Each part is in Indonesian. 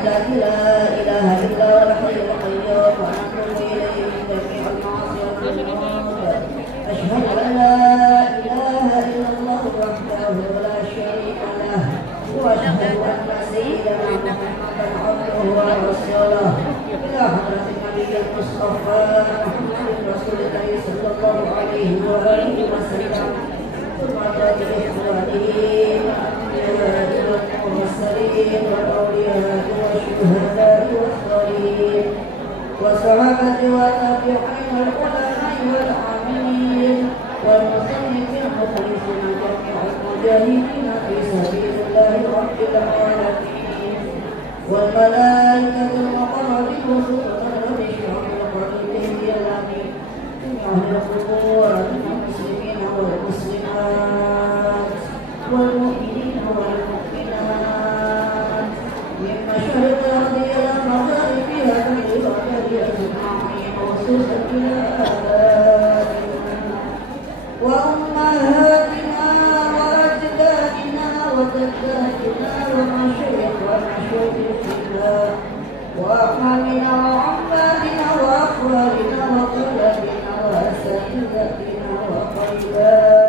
الذي لا إله إلا هو الحي القيوم ونتوب إليه من جميع المعاصي والذنوب. أشهد أن لا إله إلا الله وحده لا شريك له وأشهد أن سيدنا محمدا عبده ورسوله. إلى حضرة النبي المصطفى محمد رسول الله صلى الله عليه وآله وسلم ثم إخوانه الأنبياء والمرسلين والأولياء والشهداء والصالحين والصحابة والتابعين والعلماء والعاملين والمصنفين المخلصين جميع المجاهدين في سبيل الله رب العالمين والملائكة المقربين وسلطان بشرف القلب الأمين من أهل القبور من المسلمين والمسلمات والمؤمنين والمؤمنات من مشارق الأرض إلى مغاربها من العباد أجمعين وخصوصا إلى آبائنا وأمهاتنا وأجدادنا وجداتنا ومشايخنا وأعمامنا وعماتنا وأخوالنا وطلابنا وأساتذتنا وقريباتنا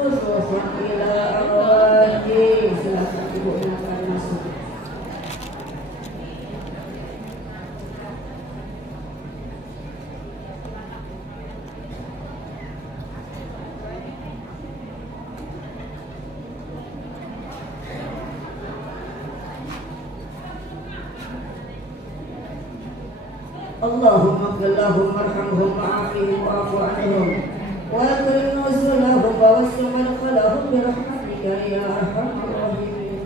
خصوصا إلى أرواح سلامتنا المسلمين. اللهم اغفر لهم وارحمهم وعافهم واعف عنهم واكرم نزلهم ووسع مدخلهم برحمتك يا ارحم الراحمين.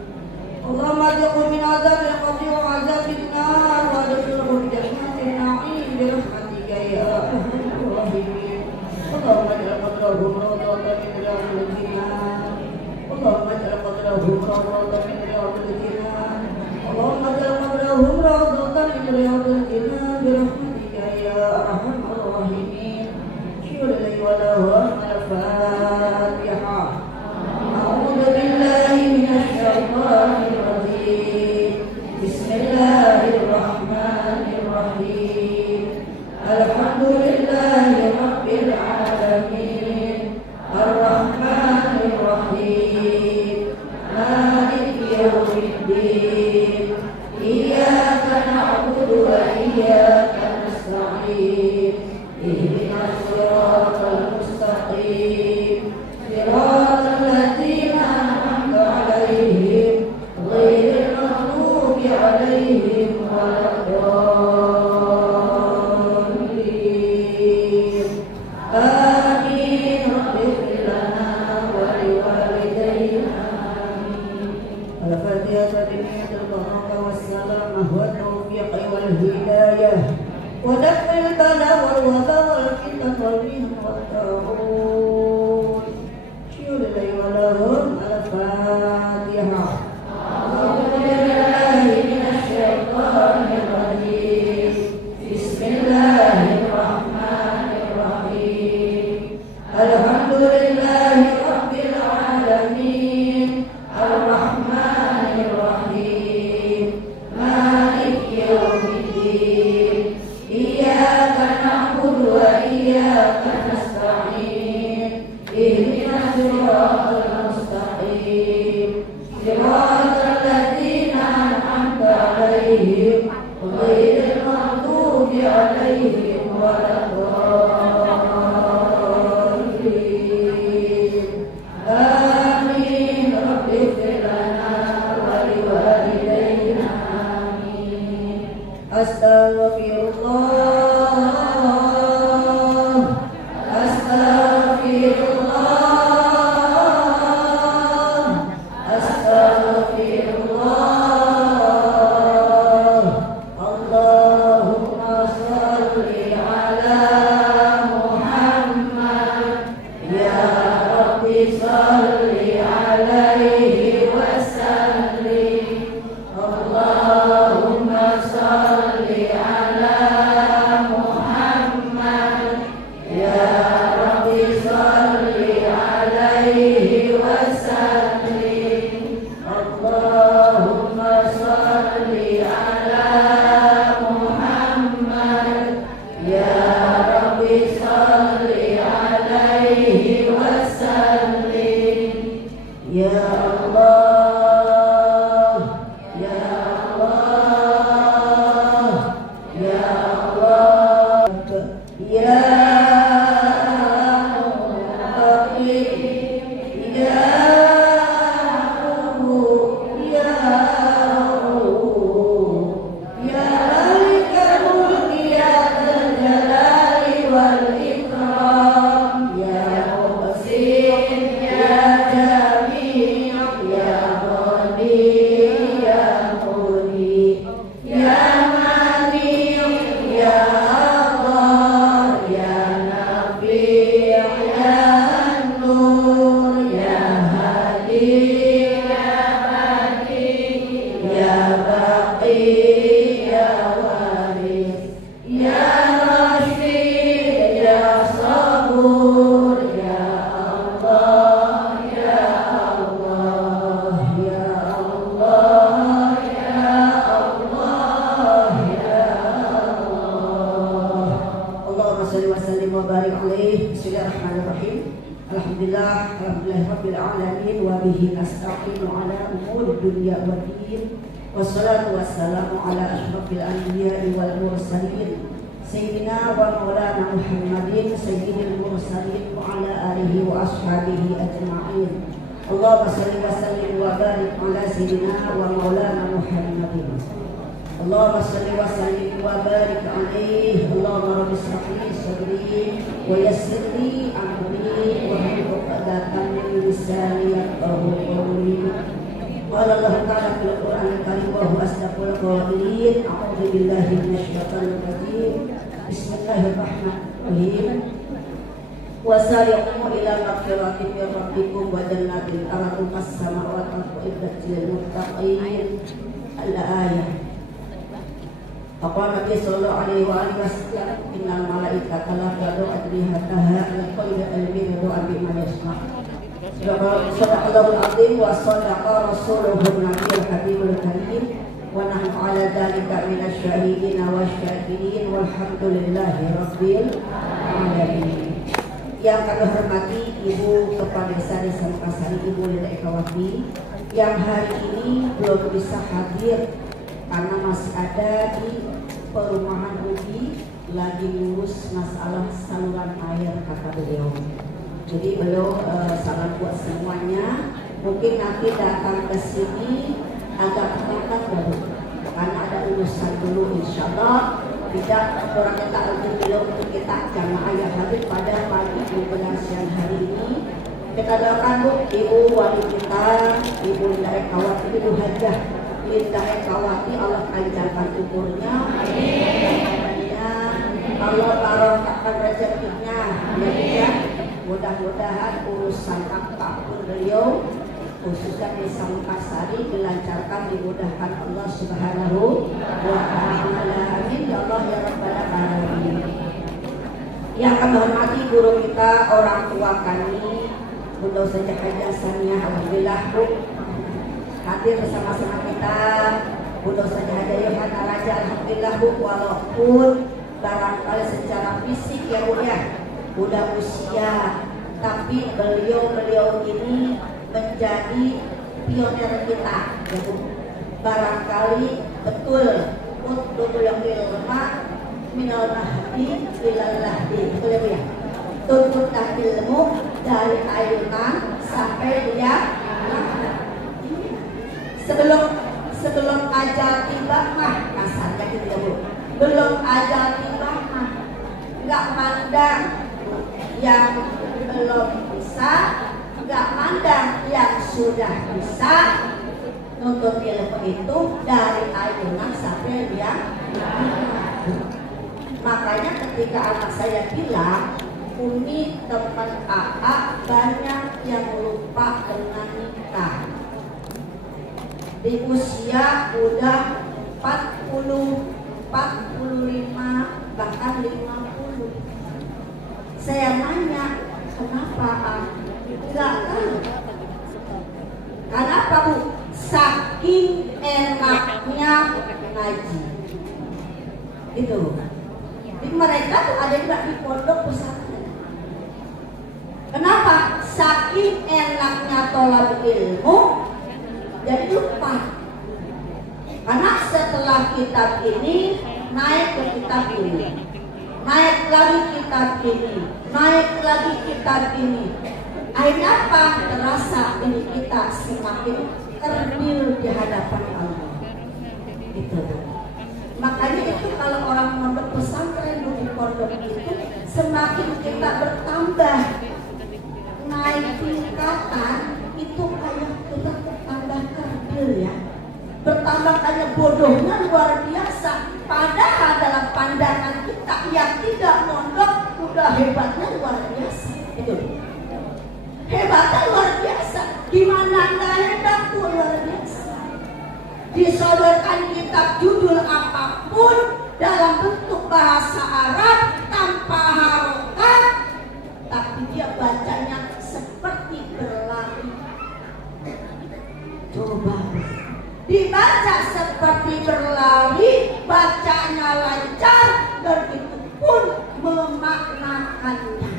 اللهم اجعلهم من عذاب القبر وعذاب النار وادخلهم جنات النعيم برحمتك يا ارحم الراحمين. اللهم اجعل قبرهم روضة من رياض الجنان. اللهم اجعل قبرهم روضة من رياض الجنان. اللهم اجعل قبرهم روضة من رياض الجنان برحمتك يا ارحم الراحمين. شكرا لك وله الفاتحة. أعوذ بالله من الشيطان الرجيم. بسم الله الرحمن الرحيم. الحمد لله رب العالمين الرحمن الرحيم مالك يوم الدين إياك نعبد وإياك نستعين اهدنا الصراط المستقيم صراط الذين أنعمت عليهم غير المغضوب عليهم ولا الضالين آمين. رب اغفر لنا ولوالدينا آمين. الفاتحة بنية البركة والسلامة والتوفيق والهداية ودفع البلاء والوباء والفتن والمحن والطاعون. شكرا لك ولهم الفاتحة. أعوذ بالله من الشيطان الرجيم. بسم الله الرحمن الرحيم. الحمد لله رب العالمين الرحمن الرحيم مالك يوم الدين إياك نعبد وإياك نستعين اهدنا الصراط المستقيم صراط الذين أنعمت عليهم غير المغضوب عليهم ولا الضالين آمين. رب اغفر لنا ولوالدينا آمين. أستغفر الله أستغفر الله أستغفر الله. اللهم صل على محمد يا رب صل عليه وسلم. اللهم صل على محمد يا رب صل عليه وسلم. اللهم Alhamdulillahirabbil alamin wa bihi nasta'inu ala umuri dunya waddin. Wassalatu wassalamu ala asyrafil anbiya'i wal mursalin sayyidina wa maulana Muhammadin sayyidil mursalin wa ala alihi wa ashabihi ajma'in. Allahumma shalli wa sallim wa barik ala sayyidina wa maulana Muhammadin. Allahumma shalli wa sallim wa barik alaihi. Allahumma rabbi shrah li sadri wa yassir li amri wa hlul 'uqdatam min lisani yafqahu qawli. Qala Allah ta'ala fil Qur'anil Karim wa huwa asdaqul qa'ilin. A'udzu billahi minasy syaithanir rajim. Bismillahirrahmanirrahim. Wasari'u ila maghfiratin min rabbikum wa jannatin arduha as-samawati wal ardu lil muttaqin. Al-ayah. Faqala Nabi sallallahu alaihi wa alihi wasallam innal malaikata la tad'u ajnihataha ala kulli ilmin wa bima yasma'. Sadaqallahul azim wa sadaqa rasuluhu nabiyul habibul karim wa nahnu ala dzalika minasy syahidin wasyakirin walhamdulillahi rabbil alamin. Yang kami hormati Ibu Kepala Desa Mekarsari, Ibu Lila Ekawati, yang hari ini belum bisa hadir karena masih ada di perumahan Ubi lagi ngurus masalah saluran air, kata beliau. Jadi beliau salam buat semuanya. Mungkin nanti datang ke sini agak terlambat baru, karena ada urusan dulu, insyaallah. Tidak orang kita beliau untuk kita jamaah yang hadir pada pagi menjelang siang hari ini. Kita doakan Bu, Ibu wali kita, Ibu Linda Ekawati, Ibu Hajah Linda Ekawati, Allah panjangkan umurnya, Allah barokahkan rezekinya, ya. Mudah-mudahan urusan apapun beliau, khususnya di Desa Mekarsari, dilancarkan, dimudahkan Allah Subhanahu wa ta'ala. Amin ya Allah ya rabbal alamin. Yang kami hormati guru kita, orang tua kami, Bunda Ustazah Hajah Sania, alhamdulillah Bu hadir bersama-sama kita. Bunda Ustazah Hajah Yohana Raja, alhamdulillah Bu, walaupun barangkali secara fisik ya Bu ya udah usia, tapi beliau ini menjadi pionir kita ya Bu. Barangkali betul untuk yang ilma minal mahdi ilal lahdi, betul ya Bu ya. Tuntutlah ilmu dari ayunan sampai dia sebelum ajal tiba mah, kasarnya gitu ya Bu. Belum ajal tiba mah nggak mandang yang belum bisa, nggak mandang yang sudah bisa. Nuntut ilmu itu dari ayunan sampai dia. Makanya ketika anak saya bilang, Umi teman AA banyak yang lupa dengan nikah di usia udah 40, 45, bahkan 50. Saya nanya, kenapa enggak tahu. Kenapa Bu? Saking enaknya ngaji. Itu. Jadi mereka tuh ada juga di pondok pesantren. Kenapa? Saking enaknya tolak ilmu, jadi lupa. Karena setelah kitab ini naik ke kitab ini, naik lagi kitab ini, naik lagi kitab ini. Akhirnya apa? Terasa ini kita semakin kerdil di hadapan Allah. Itu. Makanya itu kalau orang mondok pesantren di pondok itu semakin kita bertambah naik tingkatan, itu kayak kita bertambah kerdil ya. Bertambah kayak bodohnya luar biasa. Padahal dalam pandangan kita yang tidak mondok udah hebatnya luar biasa. Itu. Hebatnya luar biasa. Gimana nggak hebat tuh luar biasa. Disodorkan kitab judul apapun dalam bentuk bahasa Arab tanpa harokat, tapi dia bacanya seperti berlari. Coba dibaca seperti berlari, bacanya lancar, dan itu pun memaknakannya.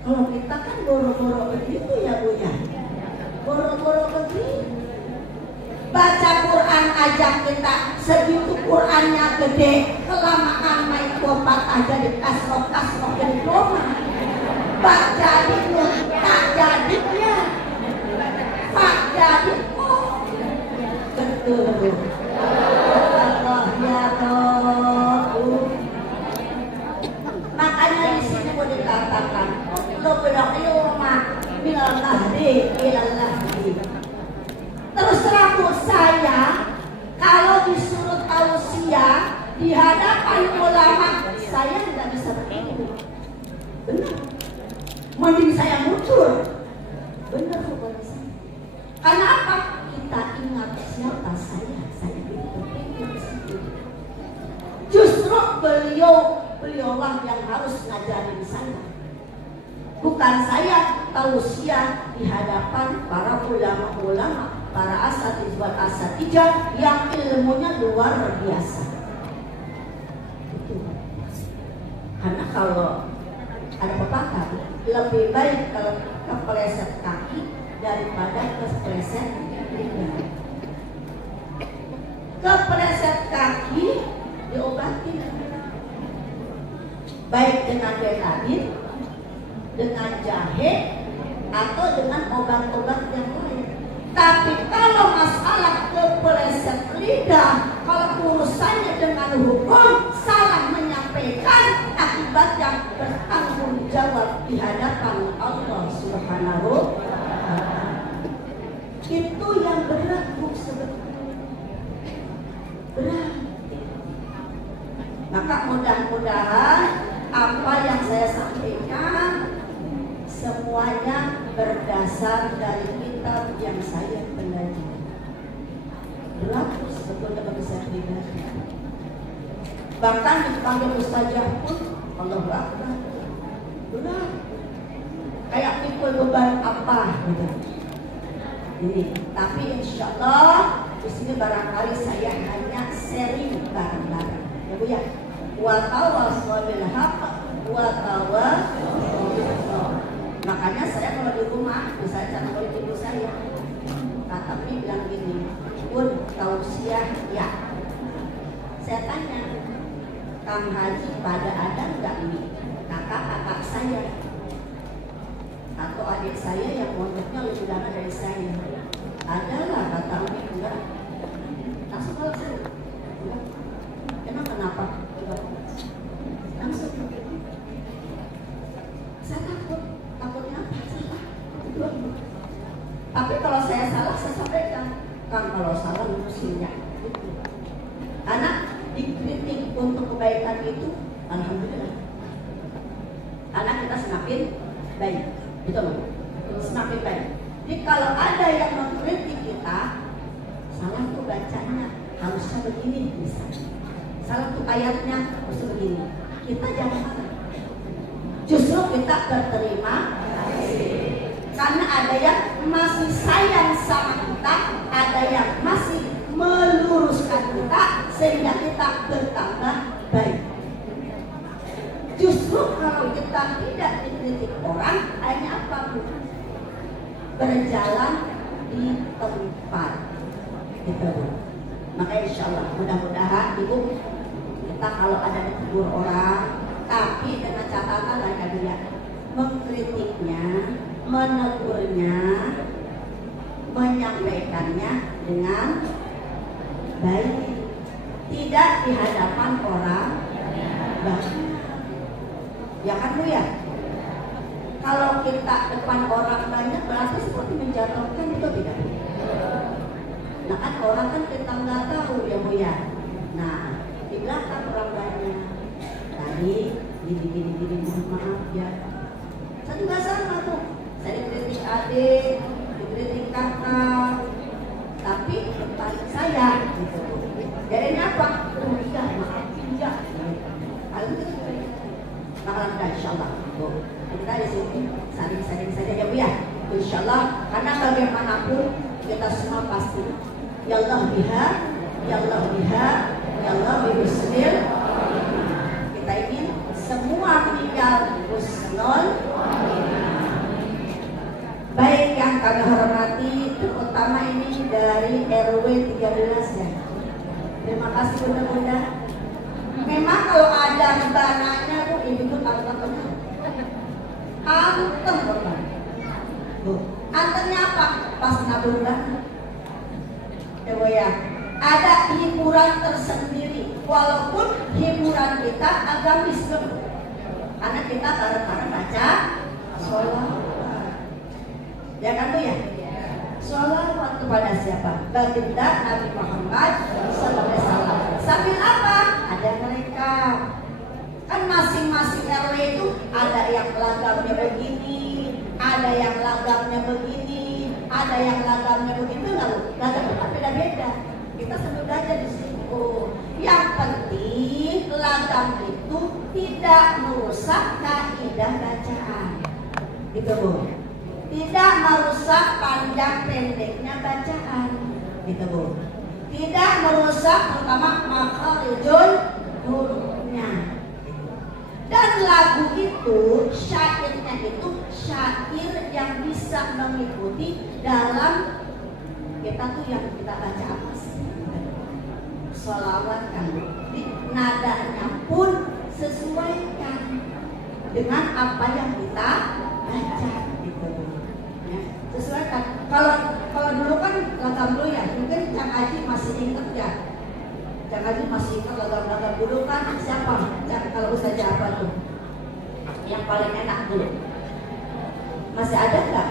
Kalau kita kan boro-boro begitu ya Bu ya, boro-boro begitu. Baca Quran aja kita segitu Qurannya gede, kelamaan main kompak aja di kasrok jadi koma. Baca itu tak jadinya, tak jadi betul. Allah ya Tuhan. Makanya di sini mau dikatakan, lo berdoa minal lahdi ilal lahdi. Terus terang saya, kalau disuruh tausiah di hadapan ulama, saya tidak bisa begitu. Benar. Mending saya mundur. Benar bukan saya. Karena apa? Kita ingat siapa saya berpikir situ. Justru beliaulah yang harus ngajarin saya. Bukan saya tausiah di hadapan para ulama-ulama, para asatidz wal asatijah yang ilmunya luar biasa. Itu. Karena kalau ada pepatah, lebih baik kalau kepleset kaki daripada kepleset lidah. Kepleset kaki diobati, baik dengan betadin, dengan jahe, atau dengan obat-obat yang lain. Tapi kalau masalah kepleset lidah, kalau urusannya dengan hukum, salah menyampaikan, akibatnya bertanggung jawab di hadapan Allah Subhanahu wa Ta'ala. Itu yang berat Bu sebetulnya. Berat. Maka mudah-mudahan apa yang saya sampaikan semuanya berdasar dari kitab yang saya pelajari. Berat sebetulnya bagi saya pribadi. Bahkan dipanggil ustazah pun Allah Akbar. Berat. Kayak pikul beban apa gitu. Ini, tapi insya Allah di sini barangkali saya hanya sharing bareng-bareng. Ya Bu ya. Wa tawassaw bil haqq wa tawassaw bis sabr. Makanya saya kalau di rumah, misalnya sama ibu saya, kata Mi bilang gini, Bun, tausiah ya. Saya tanya, Kang Haji pada ada nggak Mi? Kakak saya atau adik saya yang mondoknya lebih lama dari saya. Adalah kata Mi, enggak. Langsung kalau saya, enggak. Emang kenapa? Enggak. Langsung. Saya takutnya apa? Salah. Tapi kalau saya salah, saya sampaikan. Kan kalau salah ngurusinnya. Karena dikritik untuk kebaikan itu, alhamdulillah. Karena kita semakin baik, betul loh. Semakin baik. Jadi kalau ada yang mengkritik kita, salah tuh bacanya harusnya begini misalnya. Salah tuh ayatnya harusnya begini. Kita jangan marah. Justru kita berterima kasih. Karena ada yang masih sayang sama kita, ada yang masih meluruskan kita sehingga kita bertambah baik. Justru kalau kita tidak dikritik orang, akhirnya apa Bu? Berjalan di tempat gitu Bu. Maka insya Allah mudah-mudahan Ibu, kita kalau ada ditegur orang, tapi dengan catatan mereka dia mengkritiknya, menegurnya, menyampaikannya dengan baik, tidak di hadapan orang banyak. Ya kan Bu ya? Kalau kita depan orang banyak berarti seperti menjatuhkan, itu tidak. Nah kan orang kan kita nggak tahu ya Bu ya. Nah di belakang orang banyak. Tadi gini mohon maaf ya. Saya juga sama tuh. Saya dikritik adik, dikritik kakak, tapi depan saya gitu. Jadinya apa? Iya maaf iya. Maka insyaallah Bu, kita di sini saling saja ya Bu ya. Insyaallah karena bagaimanapun kita semua pasti ya Allah biha, ya Allah biha, ya Allah bismil. Kita ingin semua meninggal husnul Baik yang kami hormati, terutama ini dari RW 13 ya. Terima kasih bunda-bunda. Memang kalau ada bananya tuh ibu anteng-antengnya. Anteng bunda. Antengnya apa? Pas nabung banget. Ya, ada hiburan tersendiri. Walaupun hiburan kita agamis, karena kita bareng-bareng baca sholawat. Ya kan tuh ya? Sholawat kepada siapa? Baginda Nabi Muhammad SAW. Sambil apa? Ada mereka. Kan masing-masing RW itu ada yang lagamnya begini, ada yang lagamnya begini, ada yang lagamnya begitu, lalu lagamnya kan beda-beda. Kita sambil belajar di situ. Yang penting lagam itu tidak merusak kaidah bacaan. Gitu Bu. Tidak merusak panjang pendeknya bacaan. Gitu Bu. Tidak merusak terutama makharijul hurufnya. Dan lagu itu, syairnya itu syair yang bisa mengikuti dalam kita tuh yang kita baca apa sih? Sholawat kan. Jadi nadanya pun sesuaikan dengan apa yang kita baca gitu. Ya, sesuaikan. Kalau dulu kan lagam dulu ya, mungkin Cang Aji masih ingat ya. Cang Aji masih ingat lagam-lagam dulu kan siapa? Kalau Ustazah apa tuh? Yang paling enak dulu. Masih ada nggak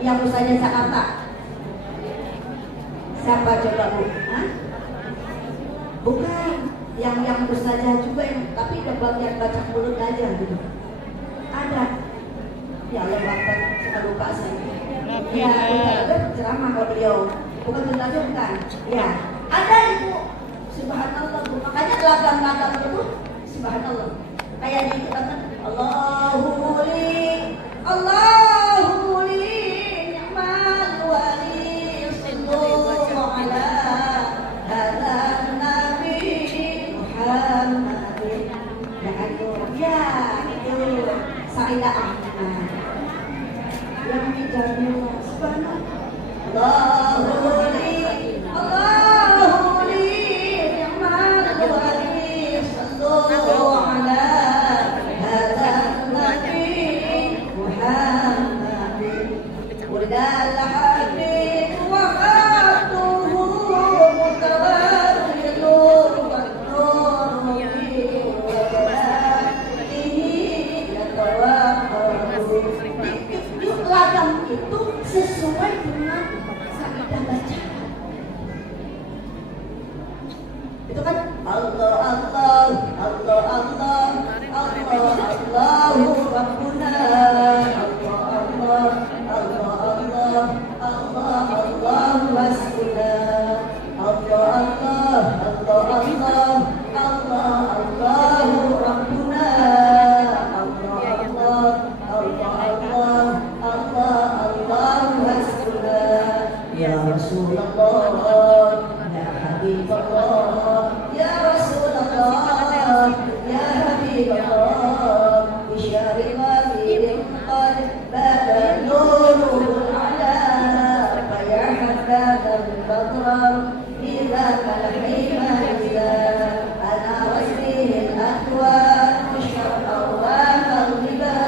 yang Ustazah Jakarta? Siapa coba Bu? Hah? Bukan, yang Ustazah juga yang tapi udah bagian baca mulut aja gitu. Ada. Ya Allah Bapak, kita lupa saya. Ya, ada ceramah kalau beliau. Bukan Ustazah bukan. Ya, ada Ibu. Subhanallah. Makanya lagam-lagam itu subhanallah. Kayak di kita kan Allahu li, Allahu li, ni'mal wali, sallallahu ala hadzal nabi Muhammadin. Ya, itu Saidah Ahmad. Yang dijamin subhanallah. Allahu li, Allahu li, ni'mal wali, sallallahu ala itu sesuai dengan kaidah bacaan. Itu kan Allah Allah Allah Allah Allah Allahu Rabbuna Allah Allah Allah Allah Allah Allahu Rasuluna Allah Allah Allah Allah Allah Allahu Rabbuna Allah Allah Allah Allah Allah Allahu Rasuluna ya Rasulullah ya Habibullah ya Rasulullah ya Habibullah bisyari qadir qad bada nurul ala ya hatta al-badr idza kalhima ila ana wasbihi al-aqwa musharra wa maghriba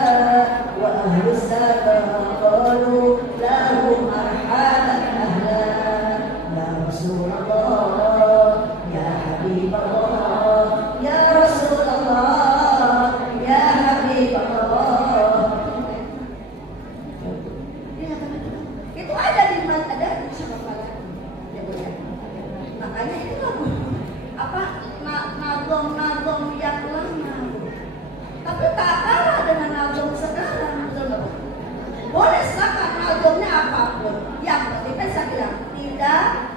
wa ahlu sabah qalu lahum marhaban ahlan ya Rasulullah ya Habibullah ya Rasulullah ya Habibullah. Itu ada di mana ada di Syamala. Makanya itu apa nazom yang lama. Tapi tak kalah dengan nazom sekarang, betul nggak? Boleh saja nazomnya apapun. Yang penting saya bilang tidak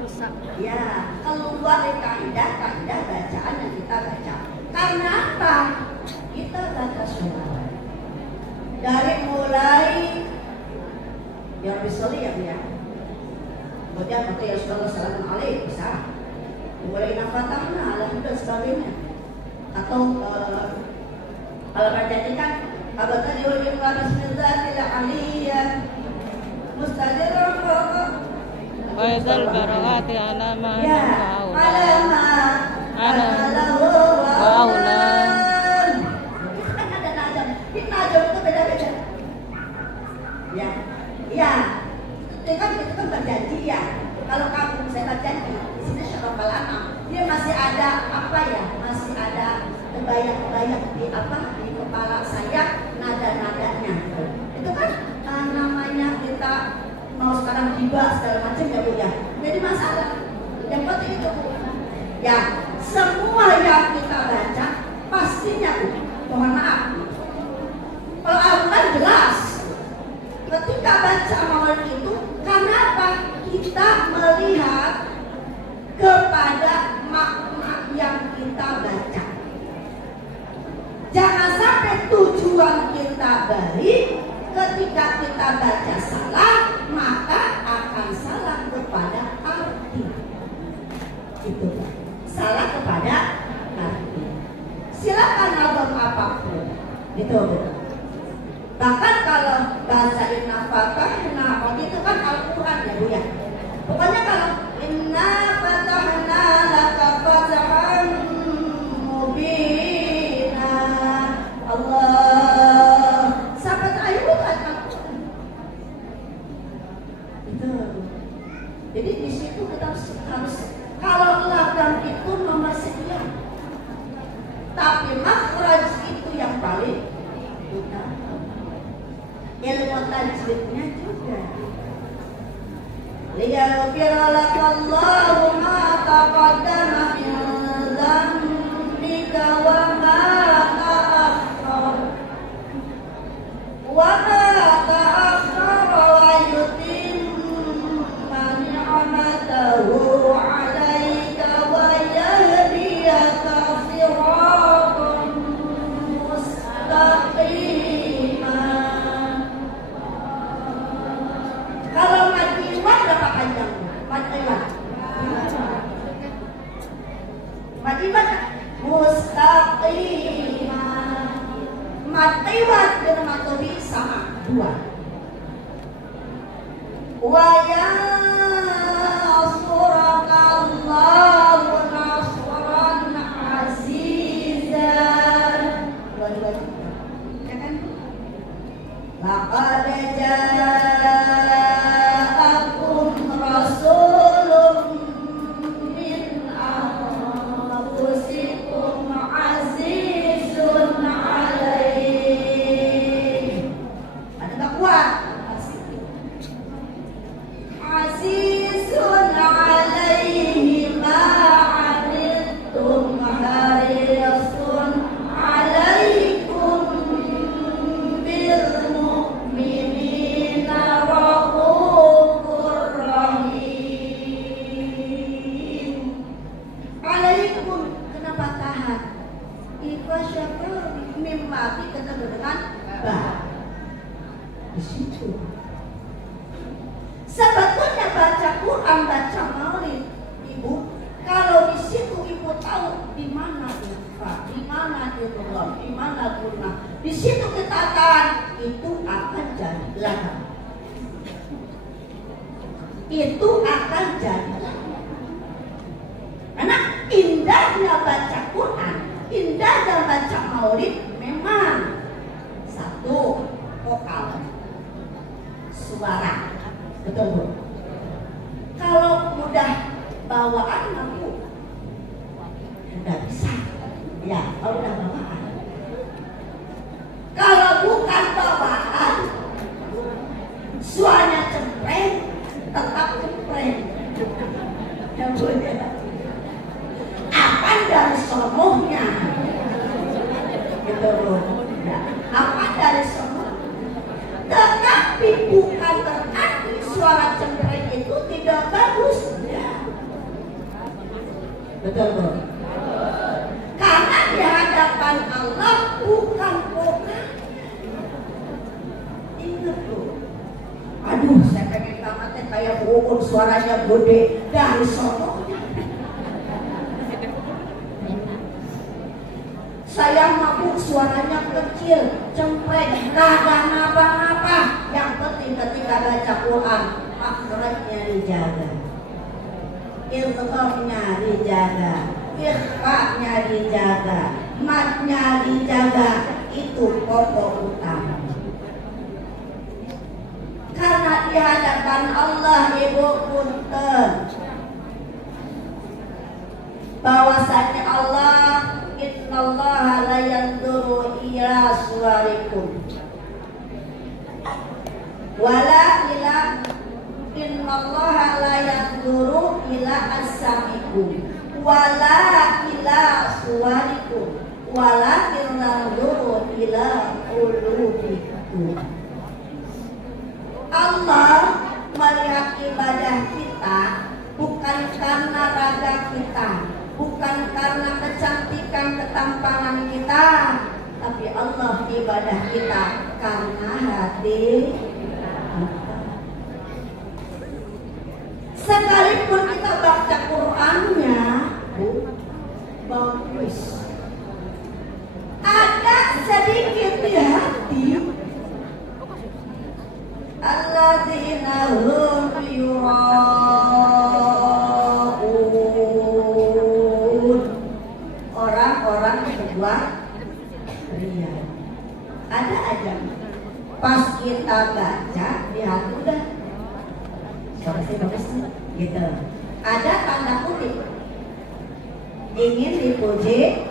rusak. Ya, keluar dari kaidah bacaan yang kita baca. Karena apa? Kita baca sholawat dari mulai yang bisoli ya. Kemudian waktu ya Rasulullah SAW bisa mulai nafatahna alhamdulillah dan sebagainya. Atau kalau terjadi kan Abtadiul ilma bismillatil aliyah mustadirun fawqa wa idzal bara'ati ala ma ya alama ana lahu wa aulan. Ada najam. Ini najam itu beda-beda. Ya. Ya. Itu kan berjanji ya. Kalau kamu saya berjanji, di sini syarafal anam, dia masih ada apa ya? Masih ada kebayang-kebayang di apa di kepala saya nada-nadanya. Itu kan namanya kita mau sekarang tiba segala macam ya Bu ya. Jadi masalah. Yang penting itu ya semua yang kita baca pastinya mohon maaf. Kalau Al-Quran jelas. Ketika baca maulid itu, kenapa kita melihat kepada makna yang kita baca? Jangan sampai tujuan kita baik, ketika kita baca salah, maka akan salah kepada arti. Itu salah kepada arti. Silakan album apapun, itu betul. Bahkan kalau bahasa inna fatahna, itu kan Al-Quran ya Bu ya. Pokoknya kalau inna fatahna laka fatahan mubina, Allah sampai ayat Al-Quran. Itu. Jadi di situ kita harus kalau lafaz itu nomor sekian, tapi makhraj itu yang paling utama. Ilmu tajwidnya juga. Liyaghfira lakallahu ma taqaddama min dzambika wa ma ta'akhkhar wa yutimma ni'matahu 'alaika wa yahdiyaka siratan mustaqima. Kalau madiwan berapa panjang? Madiwan mustaqimah. Madiwan dengan matobi sama dua. Wa yansurallahu nasran azizan. Ya kan? Laqad ja'akum rasulun min anfusikum azizun 'alaihi. Ada tak kuat? Azizun 'alaihi ma 'anittum harisun 'alaikum bil mu'minina raufur rahim. Alaikum, kenapa tahan? Ikhwa syafar mim mati ketemu dengan ba. Di situ. Sebetulnya baca Quran, baca maulid, Ibu, kalau di situ Ibu tahu di mana ikhfa, di mana idgham, di mana gunnah, di situ kita akan itu akan jadi belakang. Itu akan jadi. Karena indahnya baca Quran, indahnya baca maulid memang satu vokal, suara. Betul Bu. Kalau mudah bawaan aku nggak bisa. Ya, kalau udah bawaan. Kalau bukan bawaan, suaranya cempreng, tetap cempreng. Yang boleh. Apa dari somohnya? Gitu Bu. Ya. Apa dari somoh? Tetapi bukan berarti suara cempreng itu tidak bagus. Ya. Betul Bu. Karena di hadapan Allah bukan vokal. Ingat Bu. Aduh, saya pengen banget kayak Bu suaranya gede dari sononya. Saya mabuk suaranya kecil, cempreng, kagak ngapa-ngapa. Yang penting ketika baca Quran, makhrajnya dijaga, idghamnya dijaga, ikhfa'nya dijaga, matnya dijaga. Itu pokok utama. Karena di hadapan Allah, ibu punten, bahwasanya Allah, innallaha la yanzuru ila suwarikum wala ila innallaha la yanzuru ila asamikum wala ila suwarikum wala yanzuru ila qulubikum. Allah melihat ibadah kita bukan karena raga kita, bukan karena kecantikan ketampangan kita, tapi Allah ibadah kita karena hati kita. Sekalipun kita baca Qur'annya bagus, ada sedikit di hati, alladzina hum yura'un, orang-orang berbuat ria. Ada aja pas kita baca di hati udah bagus gitu. Ada tanda kutip ingin dipuji,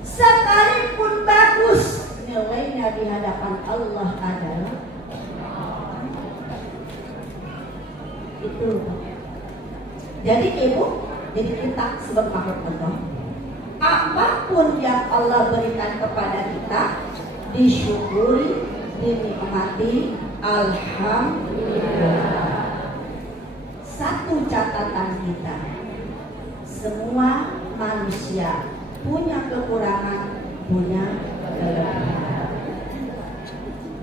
sekalipun bagus, nilainya di hadapan Allah adalah itu. Jadi ibu, jadi kita sebagai makhluk Allah, apapun yang Allah berikan kepada kita, disyukuri, dinikmati, alhamdulillah. Satu catatan kita, semua manusia punya kekurangan, punya kelebihan.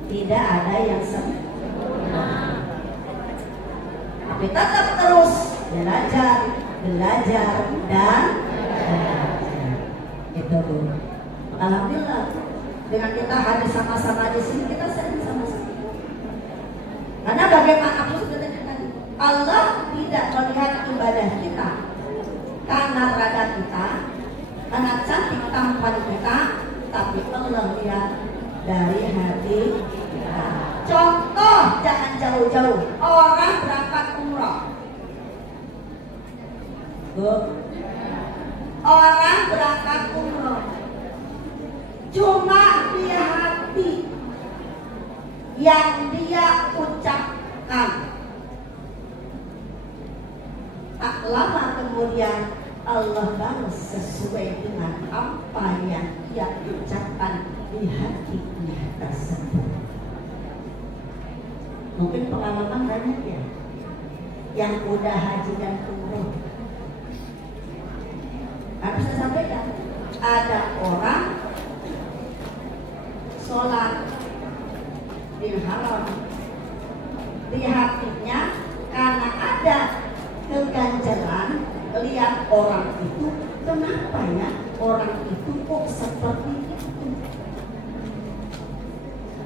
Tidak ada yang sempurna. Tapi tetap terus belajar, belajar dan belajar. Itu dulu. Alhamdulillah, dengan kita hadir sama-sama di sini, kita sering sama-sama. Karena bagaimanapun sudah tadi, Allah tidak melihat ibadah kita karena raga kita, karena cantik tampan kita, tapi Allah lihat dari hati kita. Contoh, jangan jauh-jauh, orang berangkat umroh, orang berangkat umroh, cuma di hati yang dia ucapkan, tak lama kemudian Allah balas sesuai dengan apa yang dia ucapkan di hatinya tersebut. Mungkin pengalaman banyak ya yang udah haji dan umroh. Harus saya sampaikan, ada orang sholat di haram, di hatinya karena ada keganjalan lihat orang itu, kenapa ya orang itu kok seperti itu.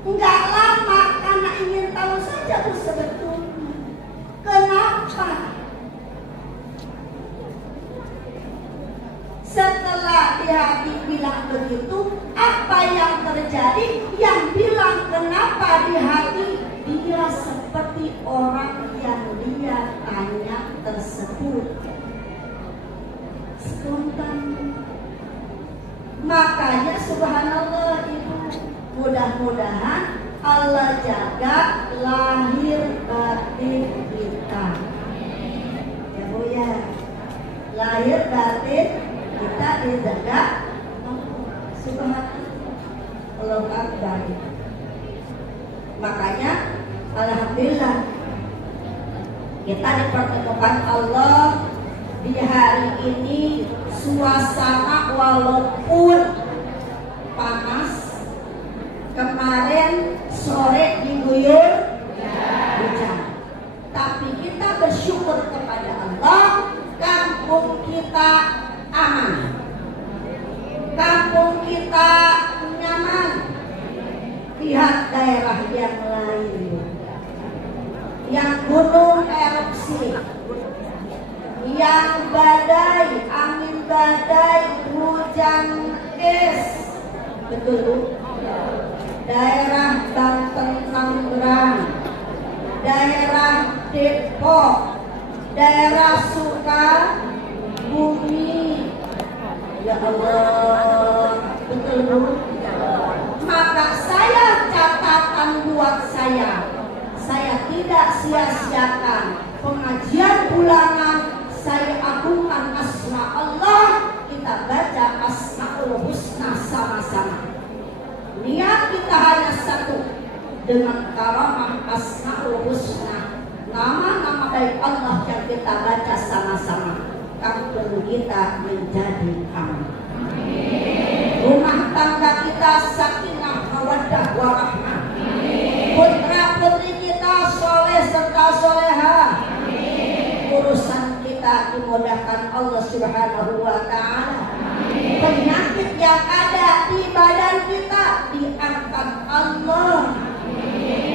Enggak lama karena ingin tahu saja sebetulnya kenapa. Setelah di hati bilang begitu, apa yang terjadi? Yang bilang kenapa di hati, dia seperti orang yang dia tanya tersebut. Spontan. Makanya subhanallah ibu, mudah-mudahan Allah jaga lahir batin kita. Ya bu ya, lahir batin kita dijaga. Subhanallah, Allah Akbar. Makanya alhamdulillah kita dipertemukan Allah di hari ini. Suasana walaupun panas, kemarin sore diguyur hujan, tapi kita bersyukur kepada Allah, kampung kita aman. daerah yang lain, yang gunung erupsi, yang badai, angin badai, hujan es, betul? Daerah Banten, Tangerang, daerah Depok, daerah Sukabumi. Ya Allah, betul Bu? Maka saya catatan buat saya tidak sia-siakan pengajian bulanan. Saya agungkan asma Allah, kita baca Asmaul Husna sama-sama. Niat kita hanya satu, dengan karamah Asmaul Husna, nama-nama baik Allah yang kita baca sama-sama, kampung kita menjadi aman, rumah tangga kita sakinah mawaddah warahmah, putra putri kita soleh serta soleha, urusan kita dimudahkan Allah Subhanahu wa Ta'ala, penyakit yang ada di badan kita diangkat Allah,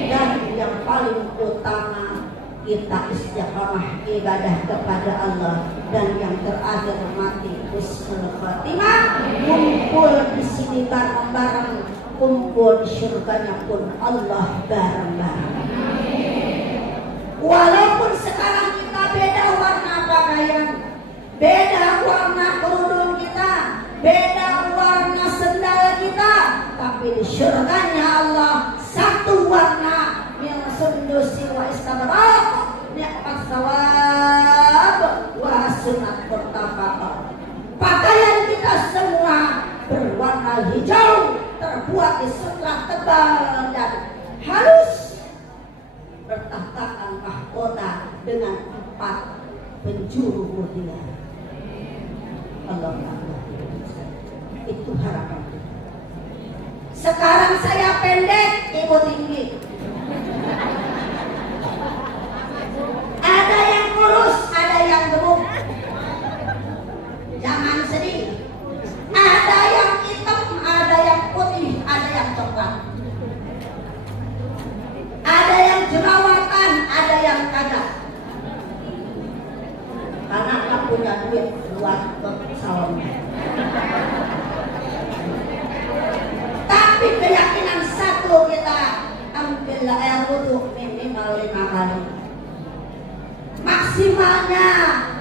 dan yang paling utama kita istiqamah ibadah kepada Allah, dan yang terakhir mati husnul khatimah, kumpul di sini bareng-bareng, kumpul di surganya pun Allah bareng-bareng. Walaupun sekarang kita beda warna pakaian, beda warna kerudung kita, beda warna sendal kita, tapi di surganya Allah satu warna, yang sundusi wa istabrak, ni'mat sawab wa sunat murtafaqah. Pakaian kita semua berwarna hijau, terbuat di sutra tebal dan halus, bertahtakan mahkota dengan 4 penjuru mutiara. Allah Allah, itu harapan. Sekarang saya pendek, ibu tinggi. Ada yang kurus, ada yang gemuk. Jangan sedih. Ada yang hitam, ada yang putih, ada yang coklat. Ada yang jerawatan, ada yang kagak. Karena tak punya duit buat ke salonnya. Tapi keyakinan satu kita, ambil air wudhu minimal 5 kali. Maksimalnya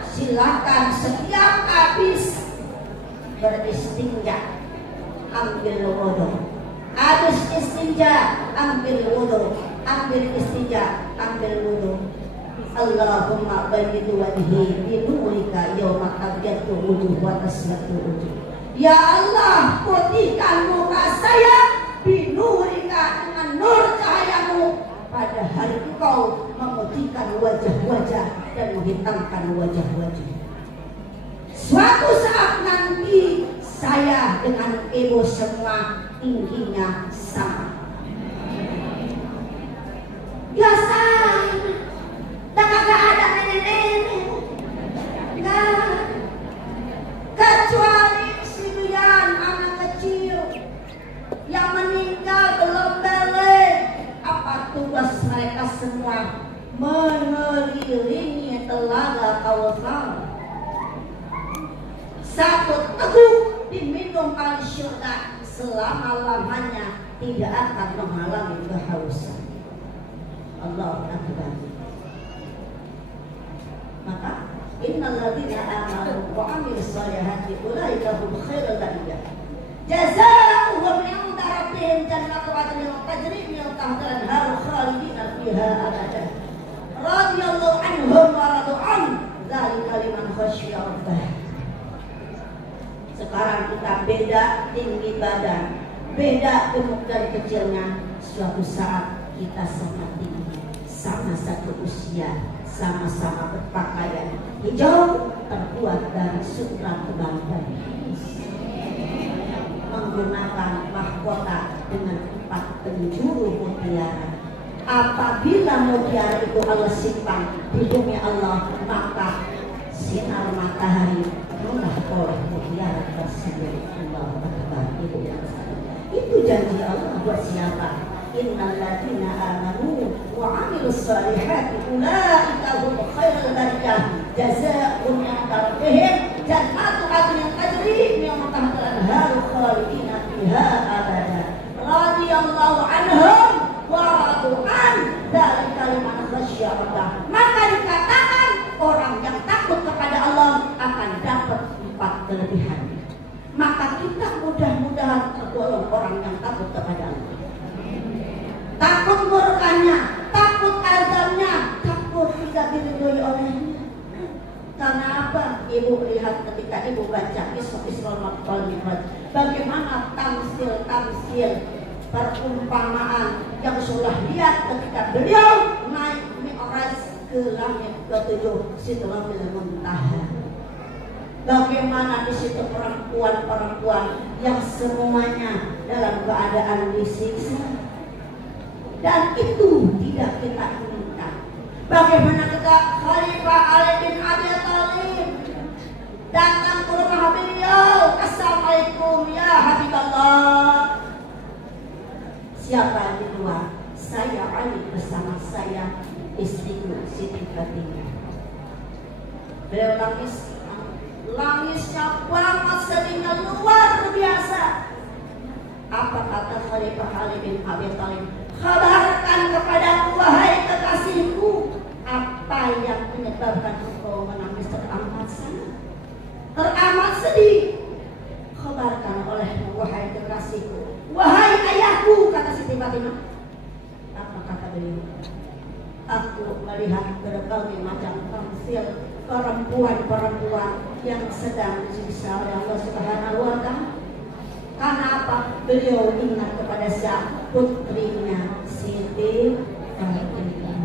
silakan setiap habis beristinja ambil wudhu. Habis istinja ambil wudhu, ambil istinja ambil wudhu. Allahumma bayyid wajhi bi nurika yawma tabyaddu wujuh wa taswaddu wujuh. Ya Allah, putihkan muka saya binurika, dengan nur cahayamu, pada hari Engkau memutihkan wajah-wajah dan menghitamkan wajah-wajah. Suatu saat nanti saya dengan ibu semua tingginya sama. Ya sama, dan kagak ada nenek-nenek, enggak, kecuali anak kecil yang meninggal belum balik. Apa tugas mereka semua? Mengelilingi telaga Kautsar. Satu teguk diminum kali surga, selama-lamanya tidak akan menghalangi kehausan. Allah Akbar. Maka innal ladzina amanu wa 'amilus shalihati ulaika hum khairul bariyah. Jazaohum 'inda rabbihim jannatu 'adnin tajri min tahtiha al-anhar khalidina fiha abadan. Radhiyallahu anhum wa radu an, dzalika liman khasyiya rabbah. Sekarang kita beda tinggi badan, beda gemuk dan kecilnya. Suatu saat kita sama tinggi, sama satu usia, sama-sama berpakaian hijau terbuat dari sutra tebal dan menggunakan mahkota dengan 4 penjuru mutiara. Apabila mutiara itu Allah simpan di bumi Allah, maka sinar matahari murah oleh mutiara tersebut. Allah Akbar. Itu janji Allah buat siapa? innal ladzina amanu wa 'amilus shalihati ulaika hum khairul bariyah jazaa'uhum 'inda rabbihim jannatu 'adnin tajri min tahtiha al-anharu khalidina fiha abada radhiyallahu anhum wa radu an dzalika liman khasyya rabbah. Maka dikatakan orang yang takut kepada Allah akan dapat 4 kelebihan. Maka kita mudah-mudahan tergolong orang yang takut kepada Allah. Takut murkanya, takut azabnya, takut tidak diridhoi olehnya. Karena apa? Ibu lihat ketika ibu baca Isra wal Mi'raj, bagaimana tamsil perumpamaan yang sudah lihat ketika beliau naik Mi'raj ke langit ke-7 Sidratul Muntaha. Bagaimana di situ perempuan-perempuan yang semuanya dalam keadaan disiksa, dan itu tidak kita inginkan. Bagaimana ketika Khalifah Ali bin Abi Thalib datang ke rumah beliau, assalamualaikum ya Habiballah. Siapa di luar? Saya Ali bersama saya istriku Siti Fatimah. Beliau langisnya banget, sedihnya luar biasa. Apa kata Khalifah Ali bin Abi Thalib? Kabarkan kepadaku wahai kekasihku, apa yang menyebabkan engkau menangis teramat sedih. Kabarkan olehmu wahai kekasihku, wahai ayahku, kata Siti Fatimah. Apa kata beliau? Aku melihat berbagai macam tamsil perempuan-perempuan yang sedang disiksa oleh Allah Subhanahu wa Ta'ala. Karena apa? Beliau ingat kepada siapa? Putrinya Siti Fatimah.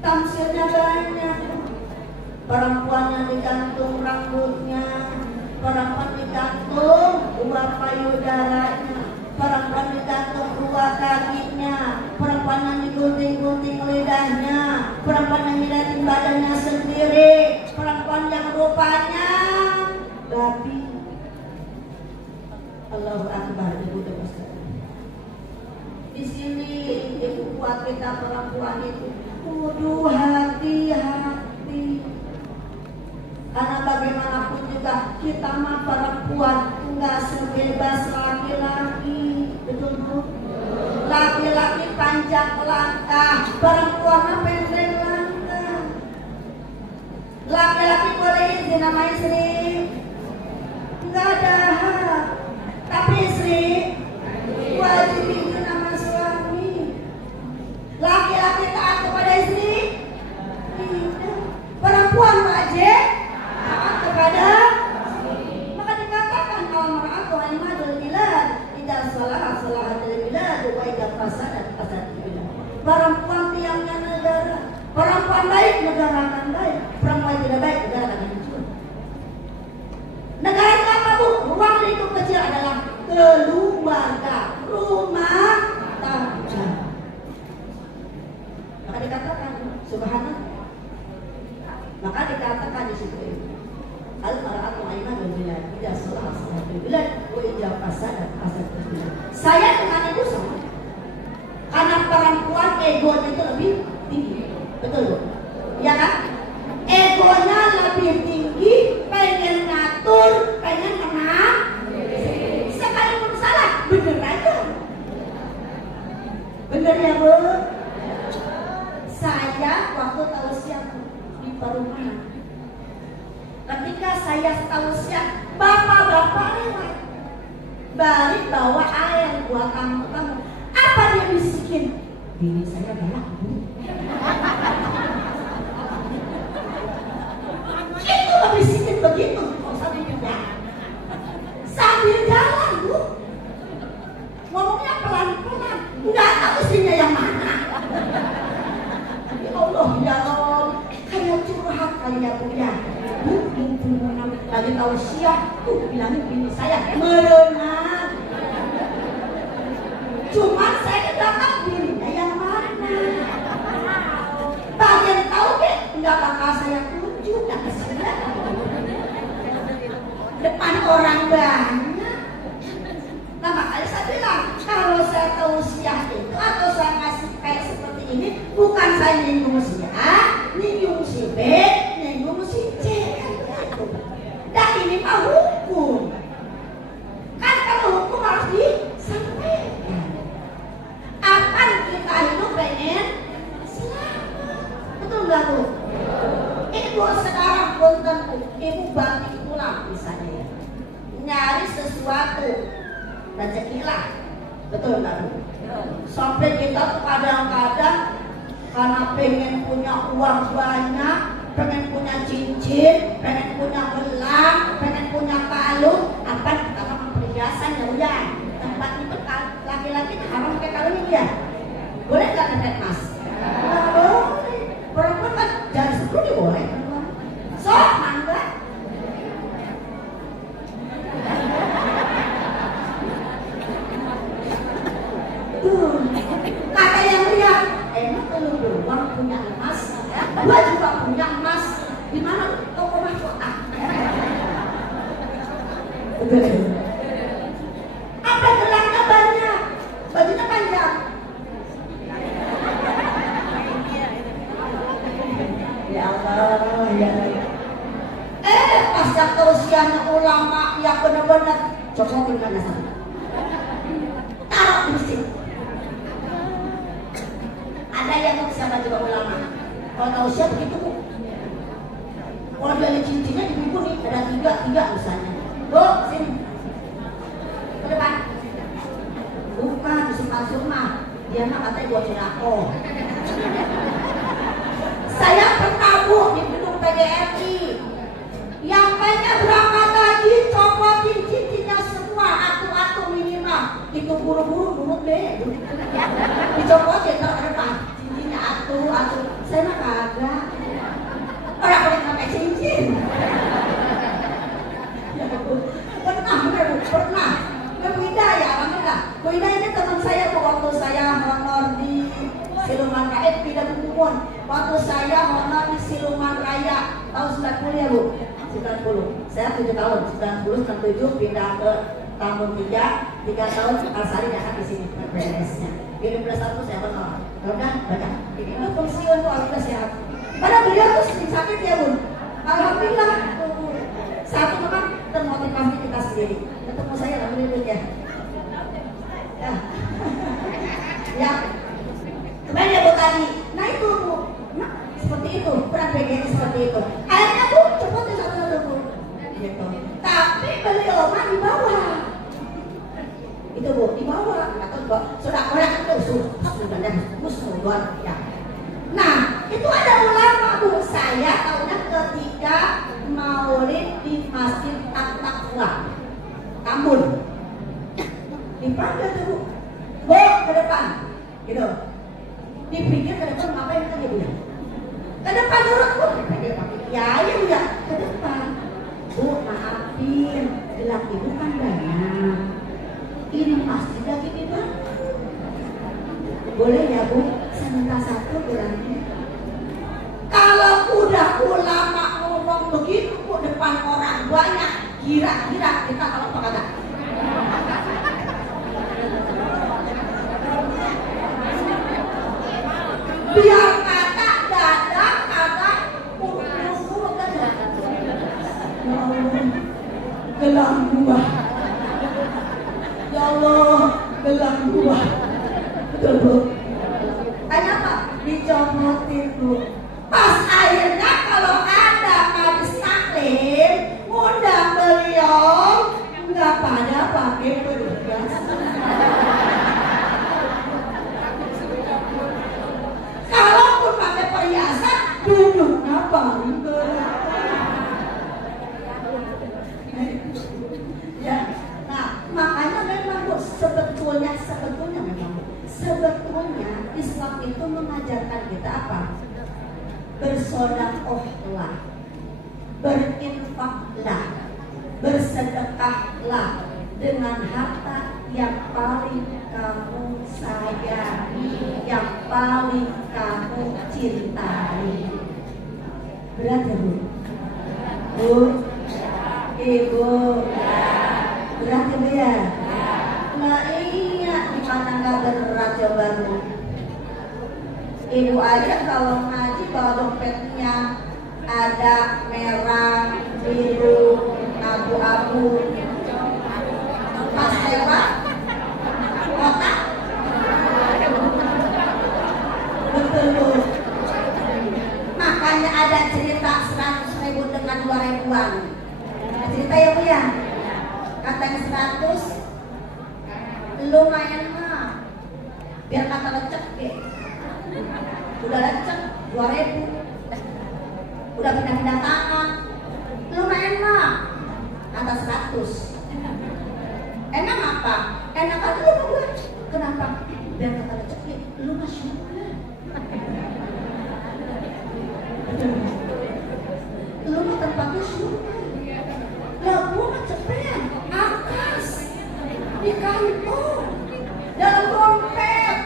Tamsilnya banyak. Perempuan yang digantung rambutnya, perempuan digantung uang payudaranya, perempuan digantung ruang kakinya, perempuan yang digunting-gunting lidahnya, perempuan yang dilihatin badannya sendiri, perempuan yang rupanya babi. Allahu Akbar, ibu dan saudara. Di sini ibu buat kita perempuan itu kudu hati-hati. Karena bagaimanapun juga kita mah perempuan enggak sebebas laki-laki, betul bu? Laki-laki panjang langkah, perempuan mah pendek langkah. Laki-laki boleh izin nama istri, enggak ada hak. Tapi istri wajib izin sama suami. Laki-laki taat kepada istri, tidak. Perempuan wajib taat kepada. Maka dikatakan kalau mar'atu alimadul bilad, tidak salah bilad, wa idza fasadat bilad. Perempuan tiangnya negara. Perempuan baik, negara akan baik. Perempuan tidak baik, negara akan hancur. Negara itu apa bu? Ruang lingkup kecil adalah keluarga, rumah tangga. Maka dikatakan subhanallah. Maka dikatakan di situ al-mar'atu aimanul bilad, tidak salah bilad, wa idza fasadat bilad. Saya dengan ibu sama. Karena perempuan egonya itu lebih tinggi. Betul bu? Ya kan? Egonya lebih tinggi, pengen ngatur, pengen menang. Sekalipun salah, bener aja. Bener ya bu? Saya waktu tausiah di perumahan, ketika saya tausiah, bapak-bapak lewat, balik bawa air buat tamu-tamu. Apa dia bisikin? Bini saya galak bu. Itu bisikin begitu, sambil jalan bu, ngomongnya pelan-pelan, nggak tahu istrinya yang mana. Ya Allah, ya Allah, kayak curhat kali ya bu ya. Lagi tausiah, bilangin bini saya merenang. Cuma saya datang bininya yang mana. Bagian tahu deh, nggak bakal saya tunjuk, nggak kesini. Depan orang banyak. Nah makanya saya bilang, kalau saya tausiah itu atau saya ngasih kayak seperti ini bukan saya nyinggung si A, nyinggung si B, nyinggung si C. Dan ini mah hukum. Kan kalau hukum harus disampaikan. Apa kita hidup pengen selamat, betul nggak tuh? Ibu sekarang punten ibu balik pulang misalnya, nyari sesuatu rezekilah, betul nggak tuh? Sampai kita tuh kadang-kadang karena pengen punya uang banyak, pengen punya cincin, pengen punya gelang, pengen punya kalung, apa kita kan perhiasan ya udah. Tempat itu laki-laki haram pakai kalung ini ya, boleh nggak pakai emas? Nggak boleh. Perempuan kan jari 10 dia boleh. So, mangga. Kata yang lihat, emang kalau doang punya emas, gua juga punya emas. Di mana toko mahkota? Apa gelangnya banyak, bajunya panjang. Ya Allah, ya Allah. Pas jatuh usianya ulama yang benar-benar cokokin karena sana. Taruh di mesin. Ada yang mau siapa juga ulama. Kalau tahu siapa begitu bu. Kalau dari cincinnya di buku nih ada tiga misalnya. Bu, sini. Ke depan. Bukan masuk mah. Dia mah katanya buat cinako. Saya pernah bu di gedung PGRI. Yang banyak berangkat haji copotin cincinnya semua atu-atu minimal. Itu buru-buru nurut deh. Dicopotin ke depan. Cincinnya atu-atu. Saya mah kagak. Orang boleh pakai cincin. Ya betul. Pernah bener bu, pernah. Bu Ida ya, alhamdulillah. Bu Ida ini teman saya bu, waktu saya honor di Siluman Raya, tidak berkumpul. Waktu saya honor di Siluman Raya tahun 90 ya bu, 90. Saya 7 tahun, 90, 97 pindah ke tahun 3 tahun Alsari datang di sini PNS-nya. 17 tahun saya honor. Udah banyak. Ini pensiun tuh alhamdulillah sehat. Padahal beliau tuh sering sakit ya bun. Alhamdulillah. Satu memang termotivasi kita sendiri. Ketemu saya alhamdulillah ya. Ya. Kemarin ya bu tadi. Nah itu bu. Nah seperti itu. Peran PGRI seperti itu. Akhirnya bu cepetin satu-satu bu. Gitu. Tapi beliau mah di bawah. Itu bu di bawah. Atau sudah koyak itu sudah ya. Nah itu ada ulama bu. Saya tahunya ketika maulid di Masjid At-Taqwa Tambun dipanggil tuh bu ke depan gitu, dipikir ke depan ngapain kan ibu ya ke depan dulu bu, ya ke depan bu, maafin gelap ibu kan banyak, ini masjid lagi di bawah, boleh ya bu saya minta satu gelangnya. Kalau udah ulama ngomong begitu bu depan orang banyak, kira-kira kita kalau apa kata? Biar kata dadak kagak urut-urut aja. Ya Allah, gelang gua. Ya Allah, gelang gua. Betul bu. Tanya apa? Dicopotin bu. Pas akhirnya kalau ada habis taklim ngundang beliau nggak pada pakai perhiasan. Kalaupun pakai perhiasan duduknya paling ya. Nah makanya memang bu sebetulnya Islam itu mengajarkan kita apa? Bersedekahlah, berinfaklah, bersedekahlah dengan harta yang paling kamu sayangi, yang paling kamu cintai. Berat ya bu? Bu? Ibu? Berat ya bu ya? Nah iya, mana nggak beneran coba Bu? Ibu aja kalau ngaji bawa dompetnya ada merah, biru, abu-abu. Pas lewat kotak betul Bu. Makanya ada cerita 100.000 dengan 2.000-an. Cerita ya Bu ya. Katanya 100 lumayan mah, biar kata lecek ya. Udah lecek 2.000, udah pindah-pindah tangan, lumayan mah, kata 100. Enak apa? Enak aja lu mau gue. Kenapa? Biar kata lecek ya, lu mah syukur. Lu mah tempatnya syukur. Lah gua mah cepean, akas di kantong, dalam dompet,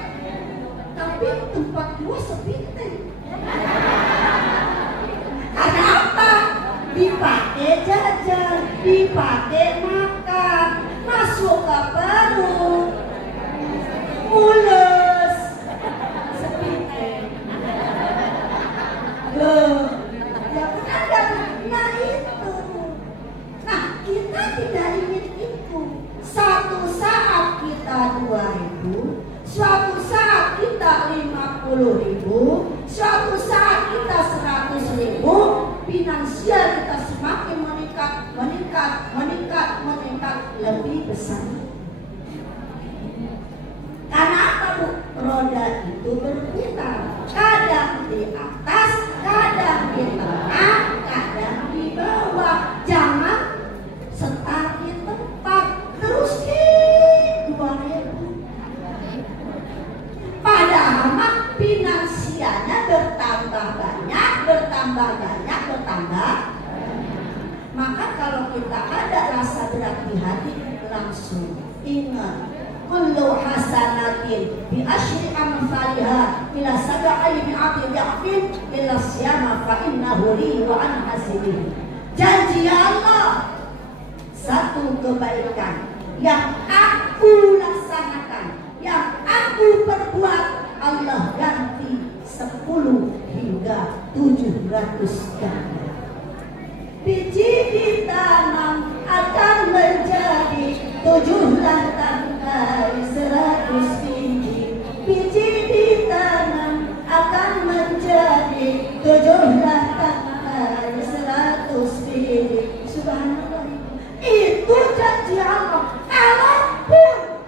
tapi tempat gua sepite. Karena apa? Dipakai jajan, dipakai makan, masuk ke perut, mules, sepite. Ya benar, nah itu. Nah kita tidak ingin itu. Satu saat kita 2.000, suatu saat kita 50.000, suatu saat kita 100.000, finansial kita semakin meningkat lebih besar. Karena apa Bu? Roda itu berputar, kadang di atas, kadang di tengah, kadang di bawah. Jangan setar di tempat terus di 2.000. Padahal mah finansialnya bertambah banyak. Maka kalau kita ada rasa berat di hati, langsung ingat, kullu hasanatin bi asyri amsalha ila sab'i mi'ati dha'fin illa siyama fa innahu li wa an hasibih. Janji Allah, satu kebaikan yang aku laksanakan, yang aku perbuat, Allah ganti 10 hingga 700 kali. Biji ditanam akan menjadi 7 latang kali 100 biji. Biji ditanam akan menjadi 7 latang kali 100 biji. Subhanallah, itu janji Allah. Kalaupun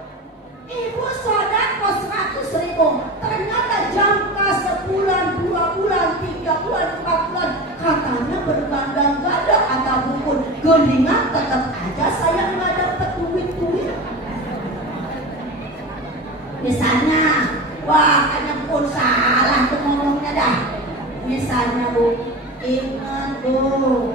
ibu sodako 100.000, ternyata jangka sebulan, 2 bulan, 3 bulan, 4 bulan, katanya berbandang-bandang ataupun gelingan, tetap aja saya nggak dapat duit. Misalnya, wah kayaknya pun salah tuh ngomongnya dah. Misalnya Bu, ingat Bu,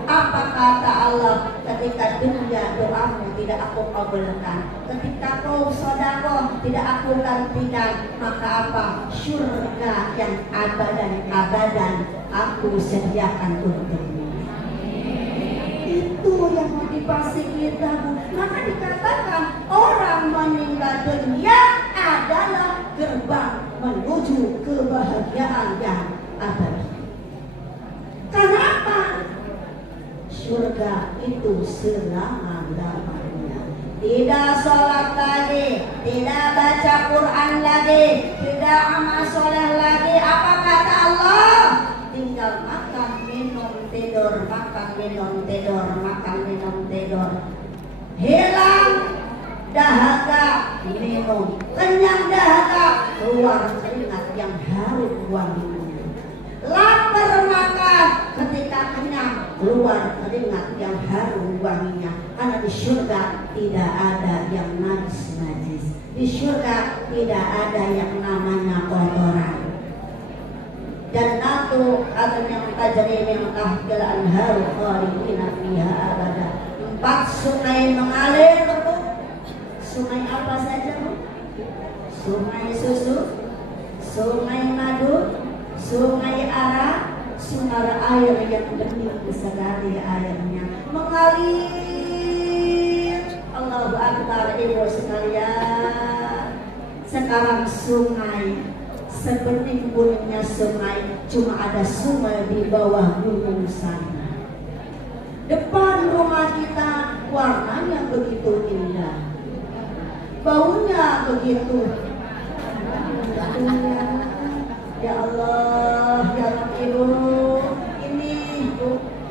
apa kata Allah ketika dunia doamu tidak aku kabulkan, ketika kau sodako tidak aku gantikan, maka apa? Surga yang abadan aku sediakan untukmu. Itu yang motivasi kita Bu. Maka dikatakan orang meninggal dunia adalah gerbang menuju kebahagiaan yang abadi. Kenapa? Surga itu selama-lamanya. Tidak sholat lagi, tidak baca Quran lagi, tidak amal soleh lagi. Apa kata Allah? Tinggal makan, minum, tidur, makan, minum, tidur, makan, minum, tidur. Hilang dahaga, minum. Kenyang dahaga, keluar keringat yang harum wangi. Lapar makan, ketika kenyang keluar keringat yang harum wanginya. Karena di surga tidak ada yang najis. Di surga tidak ada yang namanya kotoran. Dan natu adanya tajri min tahtil anhar khalidina fiha abada. 4 sungai mengalir Bu. Sungai apa saja Bu? Sungai susu, sungai madu, sungai Ara, sumber air yang bening sekali airnya mengalir. Allahu Akbar ibu sekalian. Sekarang sungai, sebening-beningnya sungai, cuma ada sungai di bawah gunung sana. Depan rumah kita warnanya begitu indah, baunya begitu. Ya Allah, ya Rabbi, ini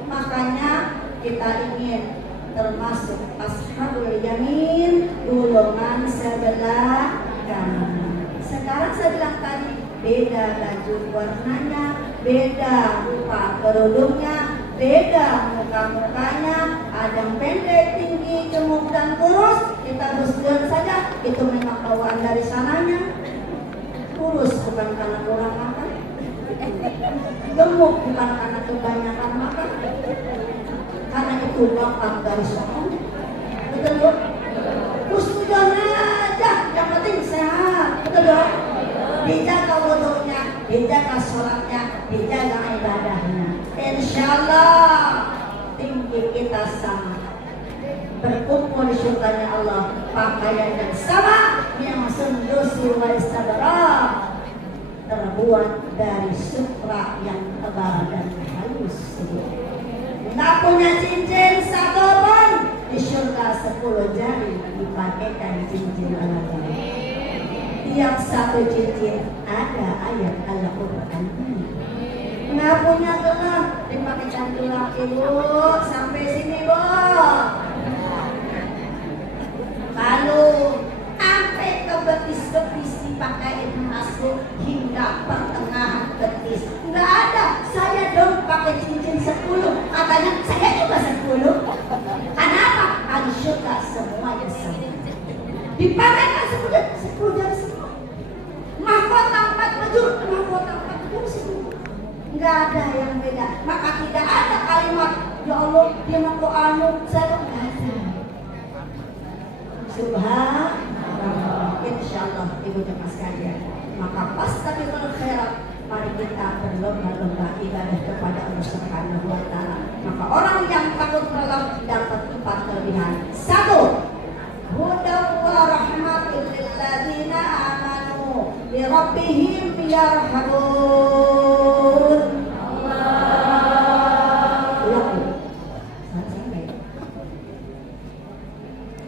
makanya kita ingin termasuk ashabul yamin, golongan sebelah kanan. Sekarang saya bilang tadi, beda baju warnanya, beda rupa kerudungnya, beda muka-mukanya, ada yang pendek, tinggi, gemuk dan kurus. Kita harus lihat saja, itu memang bawaan dari sananya. Kurus bukan karena kurang makan, gemuk bukan karena kebanyakan makan, karena itu bapak dari soal. Betul dong? Husnuzon aja, yang penting sehat. Betul dong? Dijaga wudunya, dijaga sholatnya, dijaga ibadahnya. Insya Allah tinggi kita sama, berkumpul di surganya Allah, pakaian yang sama, yang sundusi wa istadrak, terbuat dari sutra yang tebal dan halus. Nggak punya cincin satu pun, di surga 10 jari dipakaikan cincin Allah. Tiap satu cincin ada ayat Al-Quran. Nggak punya gelang, dipakaikan gelang. Ibu sampai sini bu. Lalu sampai ke betis-betis dipakai emas hingga pertengahan betis. Nggak ada, saya dong pakai cincin 10. Katanya saya juga 10. Kenapa? Al-Syurga semuanya sama. Dipakaikan 10 jari semua. Mahkota 4 bejur, mahkota 4 bejur semua. Nggak ada yang beda. Maka tidak ada kalimat ya Allah dia mau anu saya nggak ada. Subhanallah. Insyaallah ibu jemaah sekalian, maka fastabiqul khairat, mari kita berlomba-lomba ibadah kepada Allah Subhanahu wa taala. Maka orang yang takut Allah dapat 4 kelebihan. 1. Hudan wa rahmatul lil ladzina amanu bi rabbihim yarhabun.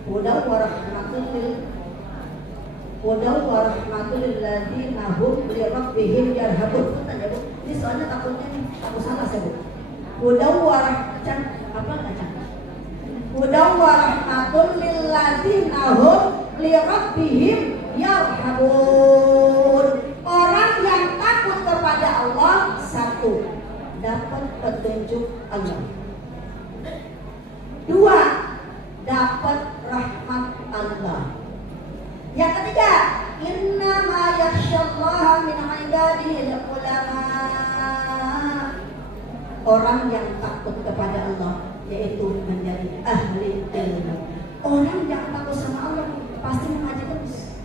Hudan wa rahmatul lil ladzina hum bi rabbihim yarhabun. Tanya Bu, ini soalnya takutnya nih, aku salah saya Bu. Hudan wa rahmatul apa kaca? Hudan wa rahmatul lil ladzina hum li rabbihim yarhabun. Orang yang takut kepada Allah, 1, dapat petunjuk Allah. 2, dapat rahmat Allah. Yang ketiga, innama yakhsyallaha min ibadihi ulama. Orang yang takut kepada Allah yaitu menjadi ahli ilmu. Orang yang takut sama Allah pasti mengaji terus.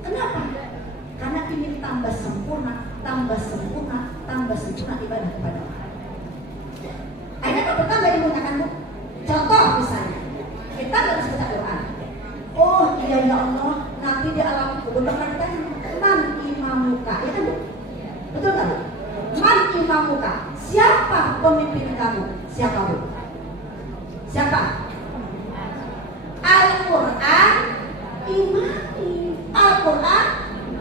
Kenapa? Karena ingin tambah sempurna, tambah sempurna, tambah sempurna ibadah kepada Allah. Akhirnya bertambah ilmunya kan Bu? Contoh misalnya, kita harus baca doa. Oh iya ya Allah, nanti di alam kubur bakal ditanya, man imamuka, ya kan Bu? Betul nggak Bu? Man imamuka, siapa pemimpin kamu? Siapa Bu? Siapa? Al-Quran imami, Al-Quran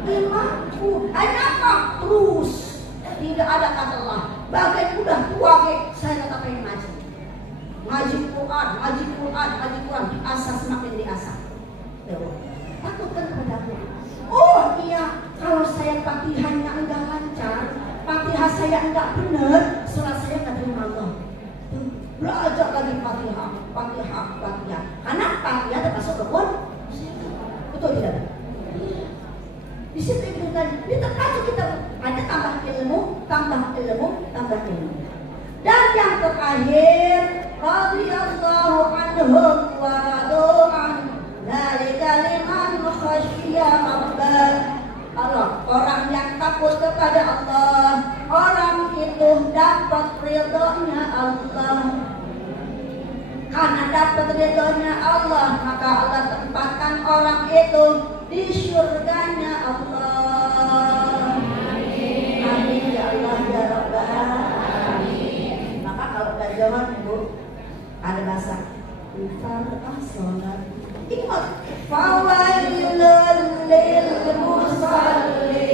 imamku. Hanya apa? Terus tidak ada kata Allah. Bagai udah tua saya tetap pengen ngaji. Ngaji Quran, ngaji Quran, ngaji Quran, diasah semakin diasah. Takutkan kepada Allah. Oh iya, kalau saya Fatihahnya enggak lancar, Fatihah saya enggak benar, sholat saya enggak terima Allah. Belajar lagi Fatihah, Fatihah, Fatihah. Karena Fatihah termasuk rukun. Betul tidak? Di situ itu tadi, ini termasuk kita ada tambah ilmu, tambah ilmu, tambah ilmu. Dan yang terakhir, radhiyallahu anhum wa radu an dzalika liman khasyiya rabbah. Allah, orang yang takut kepada Allah, orang itu dapat ridhonya Allah. Karena dapat ridhonya Allah, maka Allah tempatkan orang itu di surganya Allah. Amin ya Allah ya Rabbal alamin. Maka kalau udah jawab Bu, ada bahasa Fardhu sholat. Ingat, fawailul lil musallin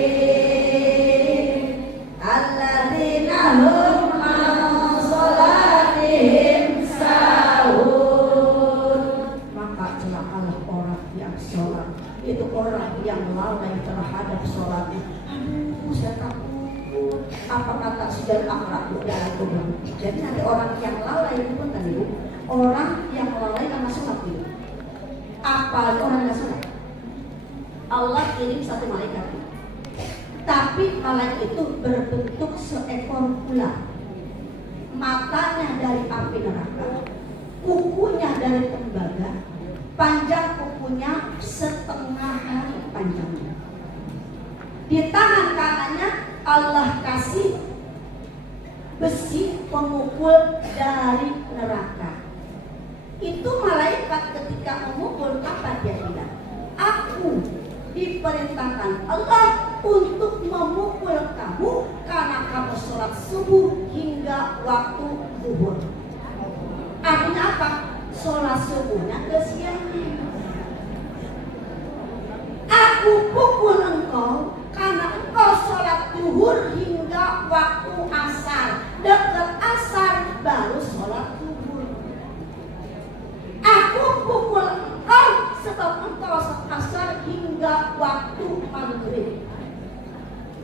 alladzina hum an sholatihim sahun. Maka celakalah orang yang sholat, itu orang yang lalai terhadap sholatnya. Aduh, saya takut. Apa kata sudah akrab dalam kubur. Jadi nanti orang yang lalai itu pun tadi Bu, orang yang lalai karena sholat itu. Apa orang yang sholat? Allah kirim satu malaikat, tapi malaikat itu berbentuk seekor ular, matanya dari api neraka, kukunya dari tembaga, panjang kukunya setengah hari panjangnya. Di tangan kanannya Allah kasih besi pemukul dari neraka. Itu malaikat ketika memukul apa dia bilang? Aku diperintahkan Allah untuk memukul kamu karena kamu sholat subuh hingga waktu zuhur. Artinya apa? Sholat subuhnya kesiangan. Aku pukul engkau karena engkau sholat zuhur hingga waktu asar. Dekat asar baru sholat zuhur. Aku pukul engkau sebab engkau sholat asar hingga waktu maghrib.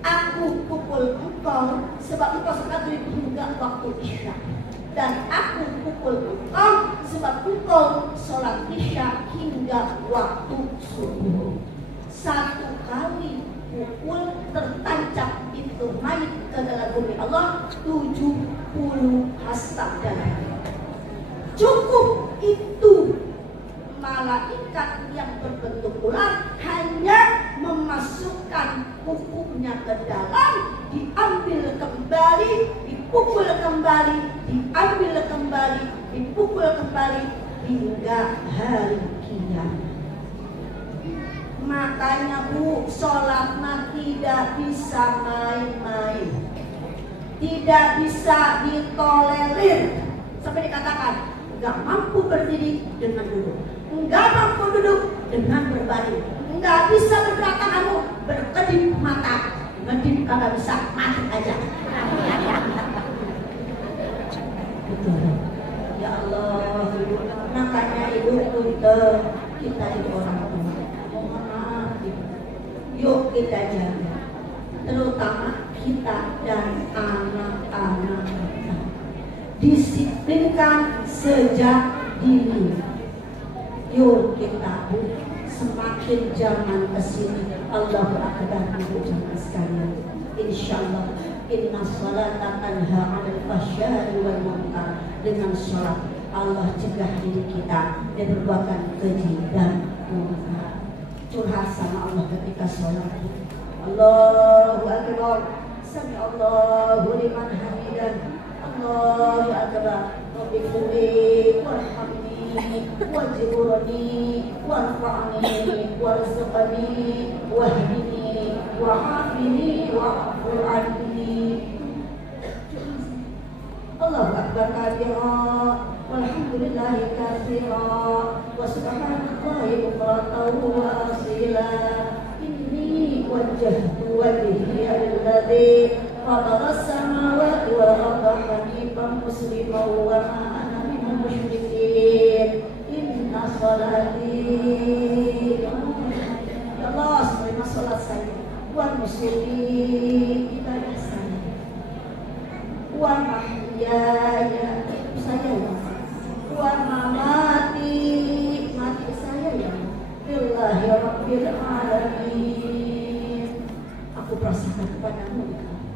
Aku pukul engkau sebab engkau sholat maghrib hingga waktu isya. Dan aku pukul engkau sebab engkau sholat isya hingga waktu subuh. Satu kali pukul tertancap itu mayit ke dalam bumi Allah 70 hasta darah. Cukup itu malaikat yang berbentuk ular hanya memasukkan kukunya ke dalam, diambil kembali, dipukul kembali, diambil kembali, dipukul kembali hingga hari kiamat. Makanya Bu, sholat mah tidak bisa main-main, tidak bisa ditolerir. Sampai dikatakan nggak mampu berdiri dengan duduk, nggak mampu duduk dengan berbaring, nggak bisa bergerak kamu berkedip mata, ngedip kagak bisa, mati aja. Betul. Ya Allah, makanya Ibu punten, kita itu orang tua, mohon maaf, yuk kita jaga, terutama kita dan anak-anak kita. Disiplinkan sejak dini. Yuk kita semakin zaman kesini Allah Akbar untuk jamaah sekalian. Insyaallah inna sholata tanha 'anil fahsya'i wal munkar. Dengan sholat Allah cegah diri kita dari perbuatan keji dan munkar. Curhat sama Allah ketika sholat. Allahu Akbar. Sami Allahu liman hamidah. Allahu Akbar. Wabighfirli warhamni wajburni warfa'ni warzuqni wahdini wa'afini wa'fu anni. Allahu Akbar kabira walhamdulillahi katsira wa subhanallahi bukratan wa asila. Inni wajjahtu wajhiya lilladzi fatara as-samawati wal arda hanifan musliman wa ma ana minal musyrikin. Inna sholati, ya Allah, terima salat saya, wa nusuki ibadah saya, wa mahyaya saya ya, wa mamati mati saya ya, lillahi rabbil alamin. Aku pasrahkan kepadamu,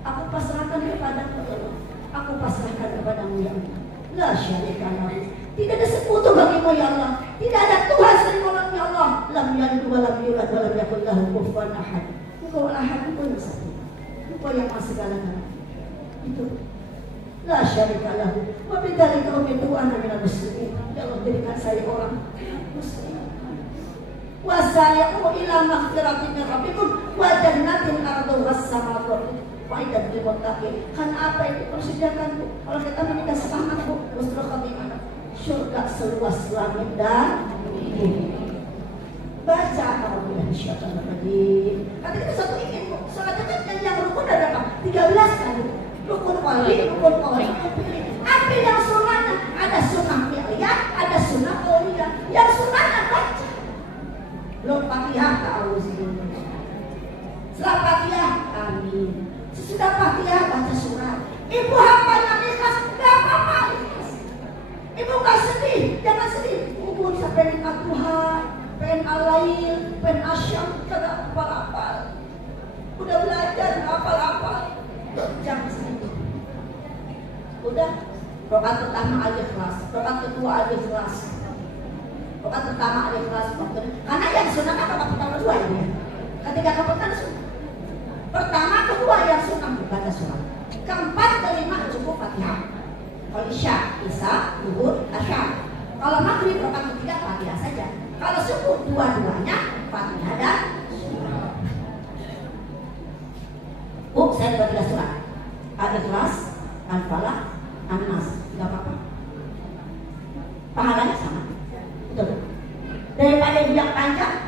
aku pasrahkan kepadamu, aku pasrahkan kepadamu ya Allah. La syarika lahu, tidak ada sekutu bagimu ya Allah, tidak ada Tuhan selain ya Allah. Lam yalid wa lam yulad wa lam yakul lahu kufuwan ahad. Engkau ahad, engkau yang satu, engkau yang maha segala-galanya. Itu la syarika lahu wa bidzalika umirtu ana minal muslimin. Ya Allah, jadikan saya orang muslim. wasari'u ila maghfiratin min rabbikum wa jannatin arduha as-samawati wa'iddat lil muttaqin. Karena apa itu persediaan Bu? Kalau kita menikah semangat Bu, husnul khotimah. Surga seluas langit dan bumi. Baca alhamdulillah syaitanir rajim. Kata kita satu ingin Bu, salat itu yang rukun ada berapa? 13 kali. Rukun wali, rukun qawli. Ambil yang sunnah, ada sunnah fi'liyah, ada sunnah qauliyah. Yang sunnahnya baca. Belum Fatihah ta'awudzillah. Setelah Fatihah, amin. Sesudah Fatihah baca surat. Ibu hafalnya ikhlas, gak apa-apa ikhlas. Ibu gak sedih, jangan sedih. Ibu bisa pengen Tuhan, pengen al-lail, pengen asyam, jangan hafal-hafal. Udah belajar, hafal-hafal. Jangan sedih. Udah, rokat pertama al-ikhlas, rokat kedua al-ikhlas. Rokat pertama al-ikhlas. Karena yang sunnah kan rokat pertama dua ini. Ketika keempat sunnah. Pertama, kedua yang sunnah baca surat. Keempat, kelima cukup Fatihah. Kalau isya, zuhur, asyam. Kalau maghrib rokat ketiga Fatihah saja. Kalau subuh dua-duanya Fatihah dan surat. Bu, saya baca surat. Al-Ikhlas, Al-Falaq, An-Nas. Tidak apa-apa. Pahalanya sama. Betul. Daripada yang panjang.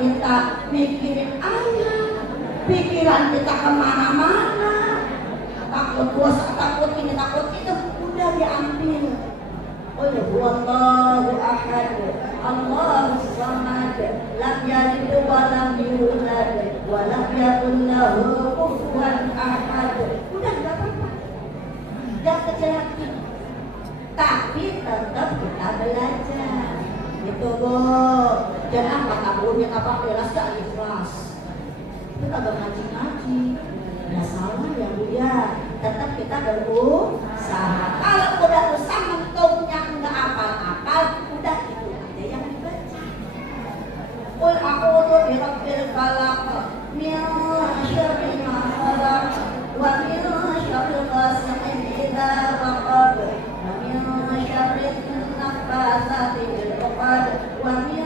Kita mikirin ayat, pikiran kita kemana-mana, takut dosa, takut ini, takut itu, udah diambil. Oh ya, Allahu ahad, Allahus samad, lam yalid wa lam yulad, wa lam yakul lahu kufuwan ahad. Udah nggak apa-apa, jangan kecil hati, tapi tetap kita belajar. Gitu Bu, jangan kata bunya apa kelas gak ikhlas. Kita gak ngaji-ngaji, nggak salah ya Bu ya. Tetap kita berusaha. Kalau udah usaha mentungnya nggak apal-apal, udah itu aja yang dibaca. Qul a'udzu birabbil falaq, min syarri ma khalaq, wa min syarri ghasiqin idza waqab, wa min syarri naffatsati fil 'uqad, wa min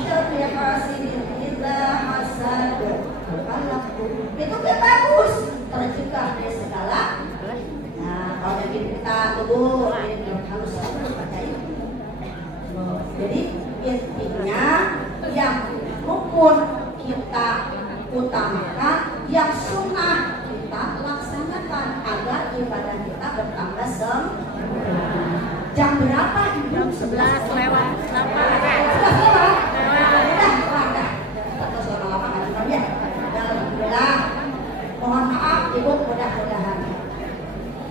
syarri hasidin idza hasad. Itu kan bagus, tercegah dari segala. Nah, kalau jadi kita tubuh harus baca itu. Jadi intinya yang rukun kita utamakan, yang sunnah kita laksanakan agar ibadah kita bertambah sempurna. Jam berapa? Jam 11 lewat 8. 11 lewat. Udah. Terus lama-lama nggak kita ya. Alhamdulillah. Mohon maaf Ibu, mudah-mudahan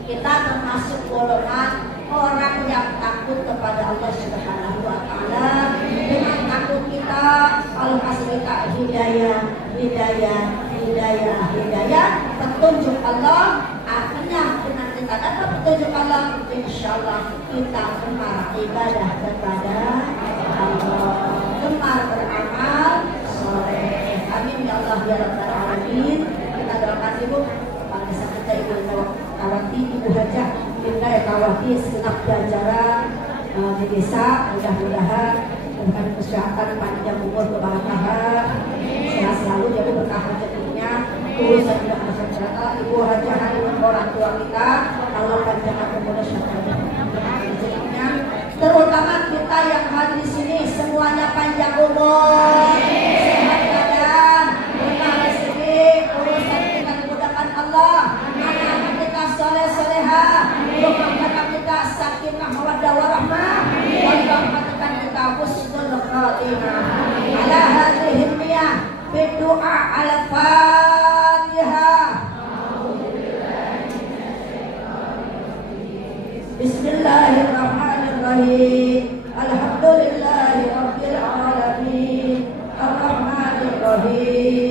kita termasuk golongan orang yang takut kepada Allah Subhanahu wa Ta'ala. Dengan takut kita, kalau kasih kita hidayah, petunjuk Allah, artinya dengan kita dapat petunjuk Allah, insya Allah kita gemar ibadah kepada Allah, gemar beramal soleh. Amin ya Allah ya Rabbal Alamin. Kita doakan Ibu pada saat kita Ibu Tawati, Ibu Hajah, kita Tawati segenap jajaran di desa, mudah-mudahan dengan kesehatan, panjang umur, kebahagiaan, sehat selalu, jadi berkah rezekinya, urusan tidak masalah. Ibu Hajah, Ibu orang tua kita, Allah panjangkan umur rezekinya, terutama kita yang hadir di sini semuanya panjang umur, sehat badan, berkah rezeki, urusan kita dimudahkan Allah, anak-anak kita soleh-soleha, rumah kita sakinah mawaddah warahmah, dan kita husnul khatimah. Ala hadhihi niyah berdoa al-Fatihah. Bismillahirrahmanirrahim. Alhamdulillahi rabbil alamin. Ar-Rahmanir Rahim.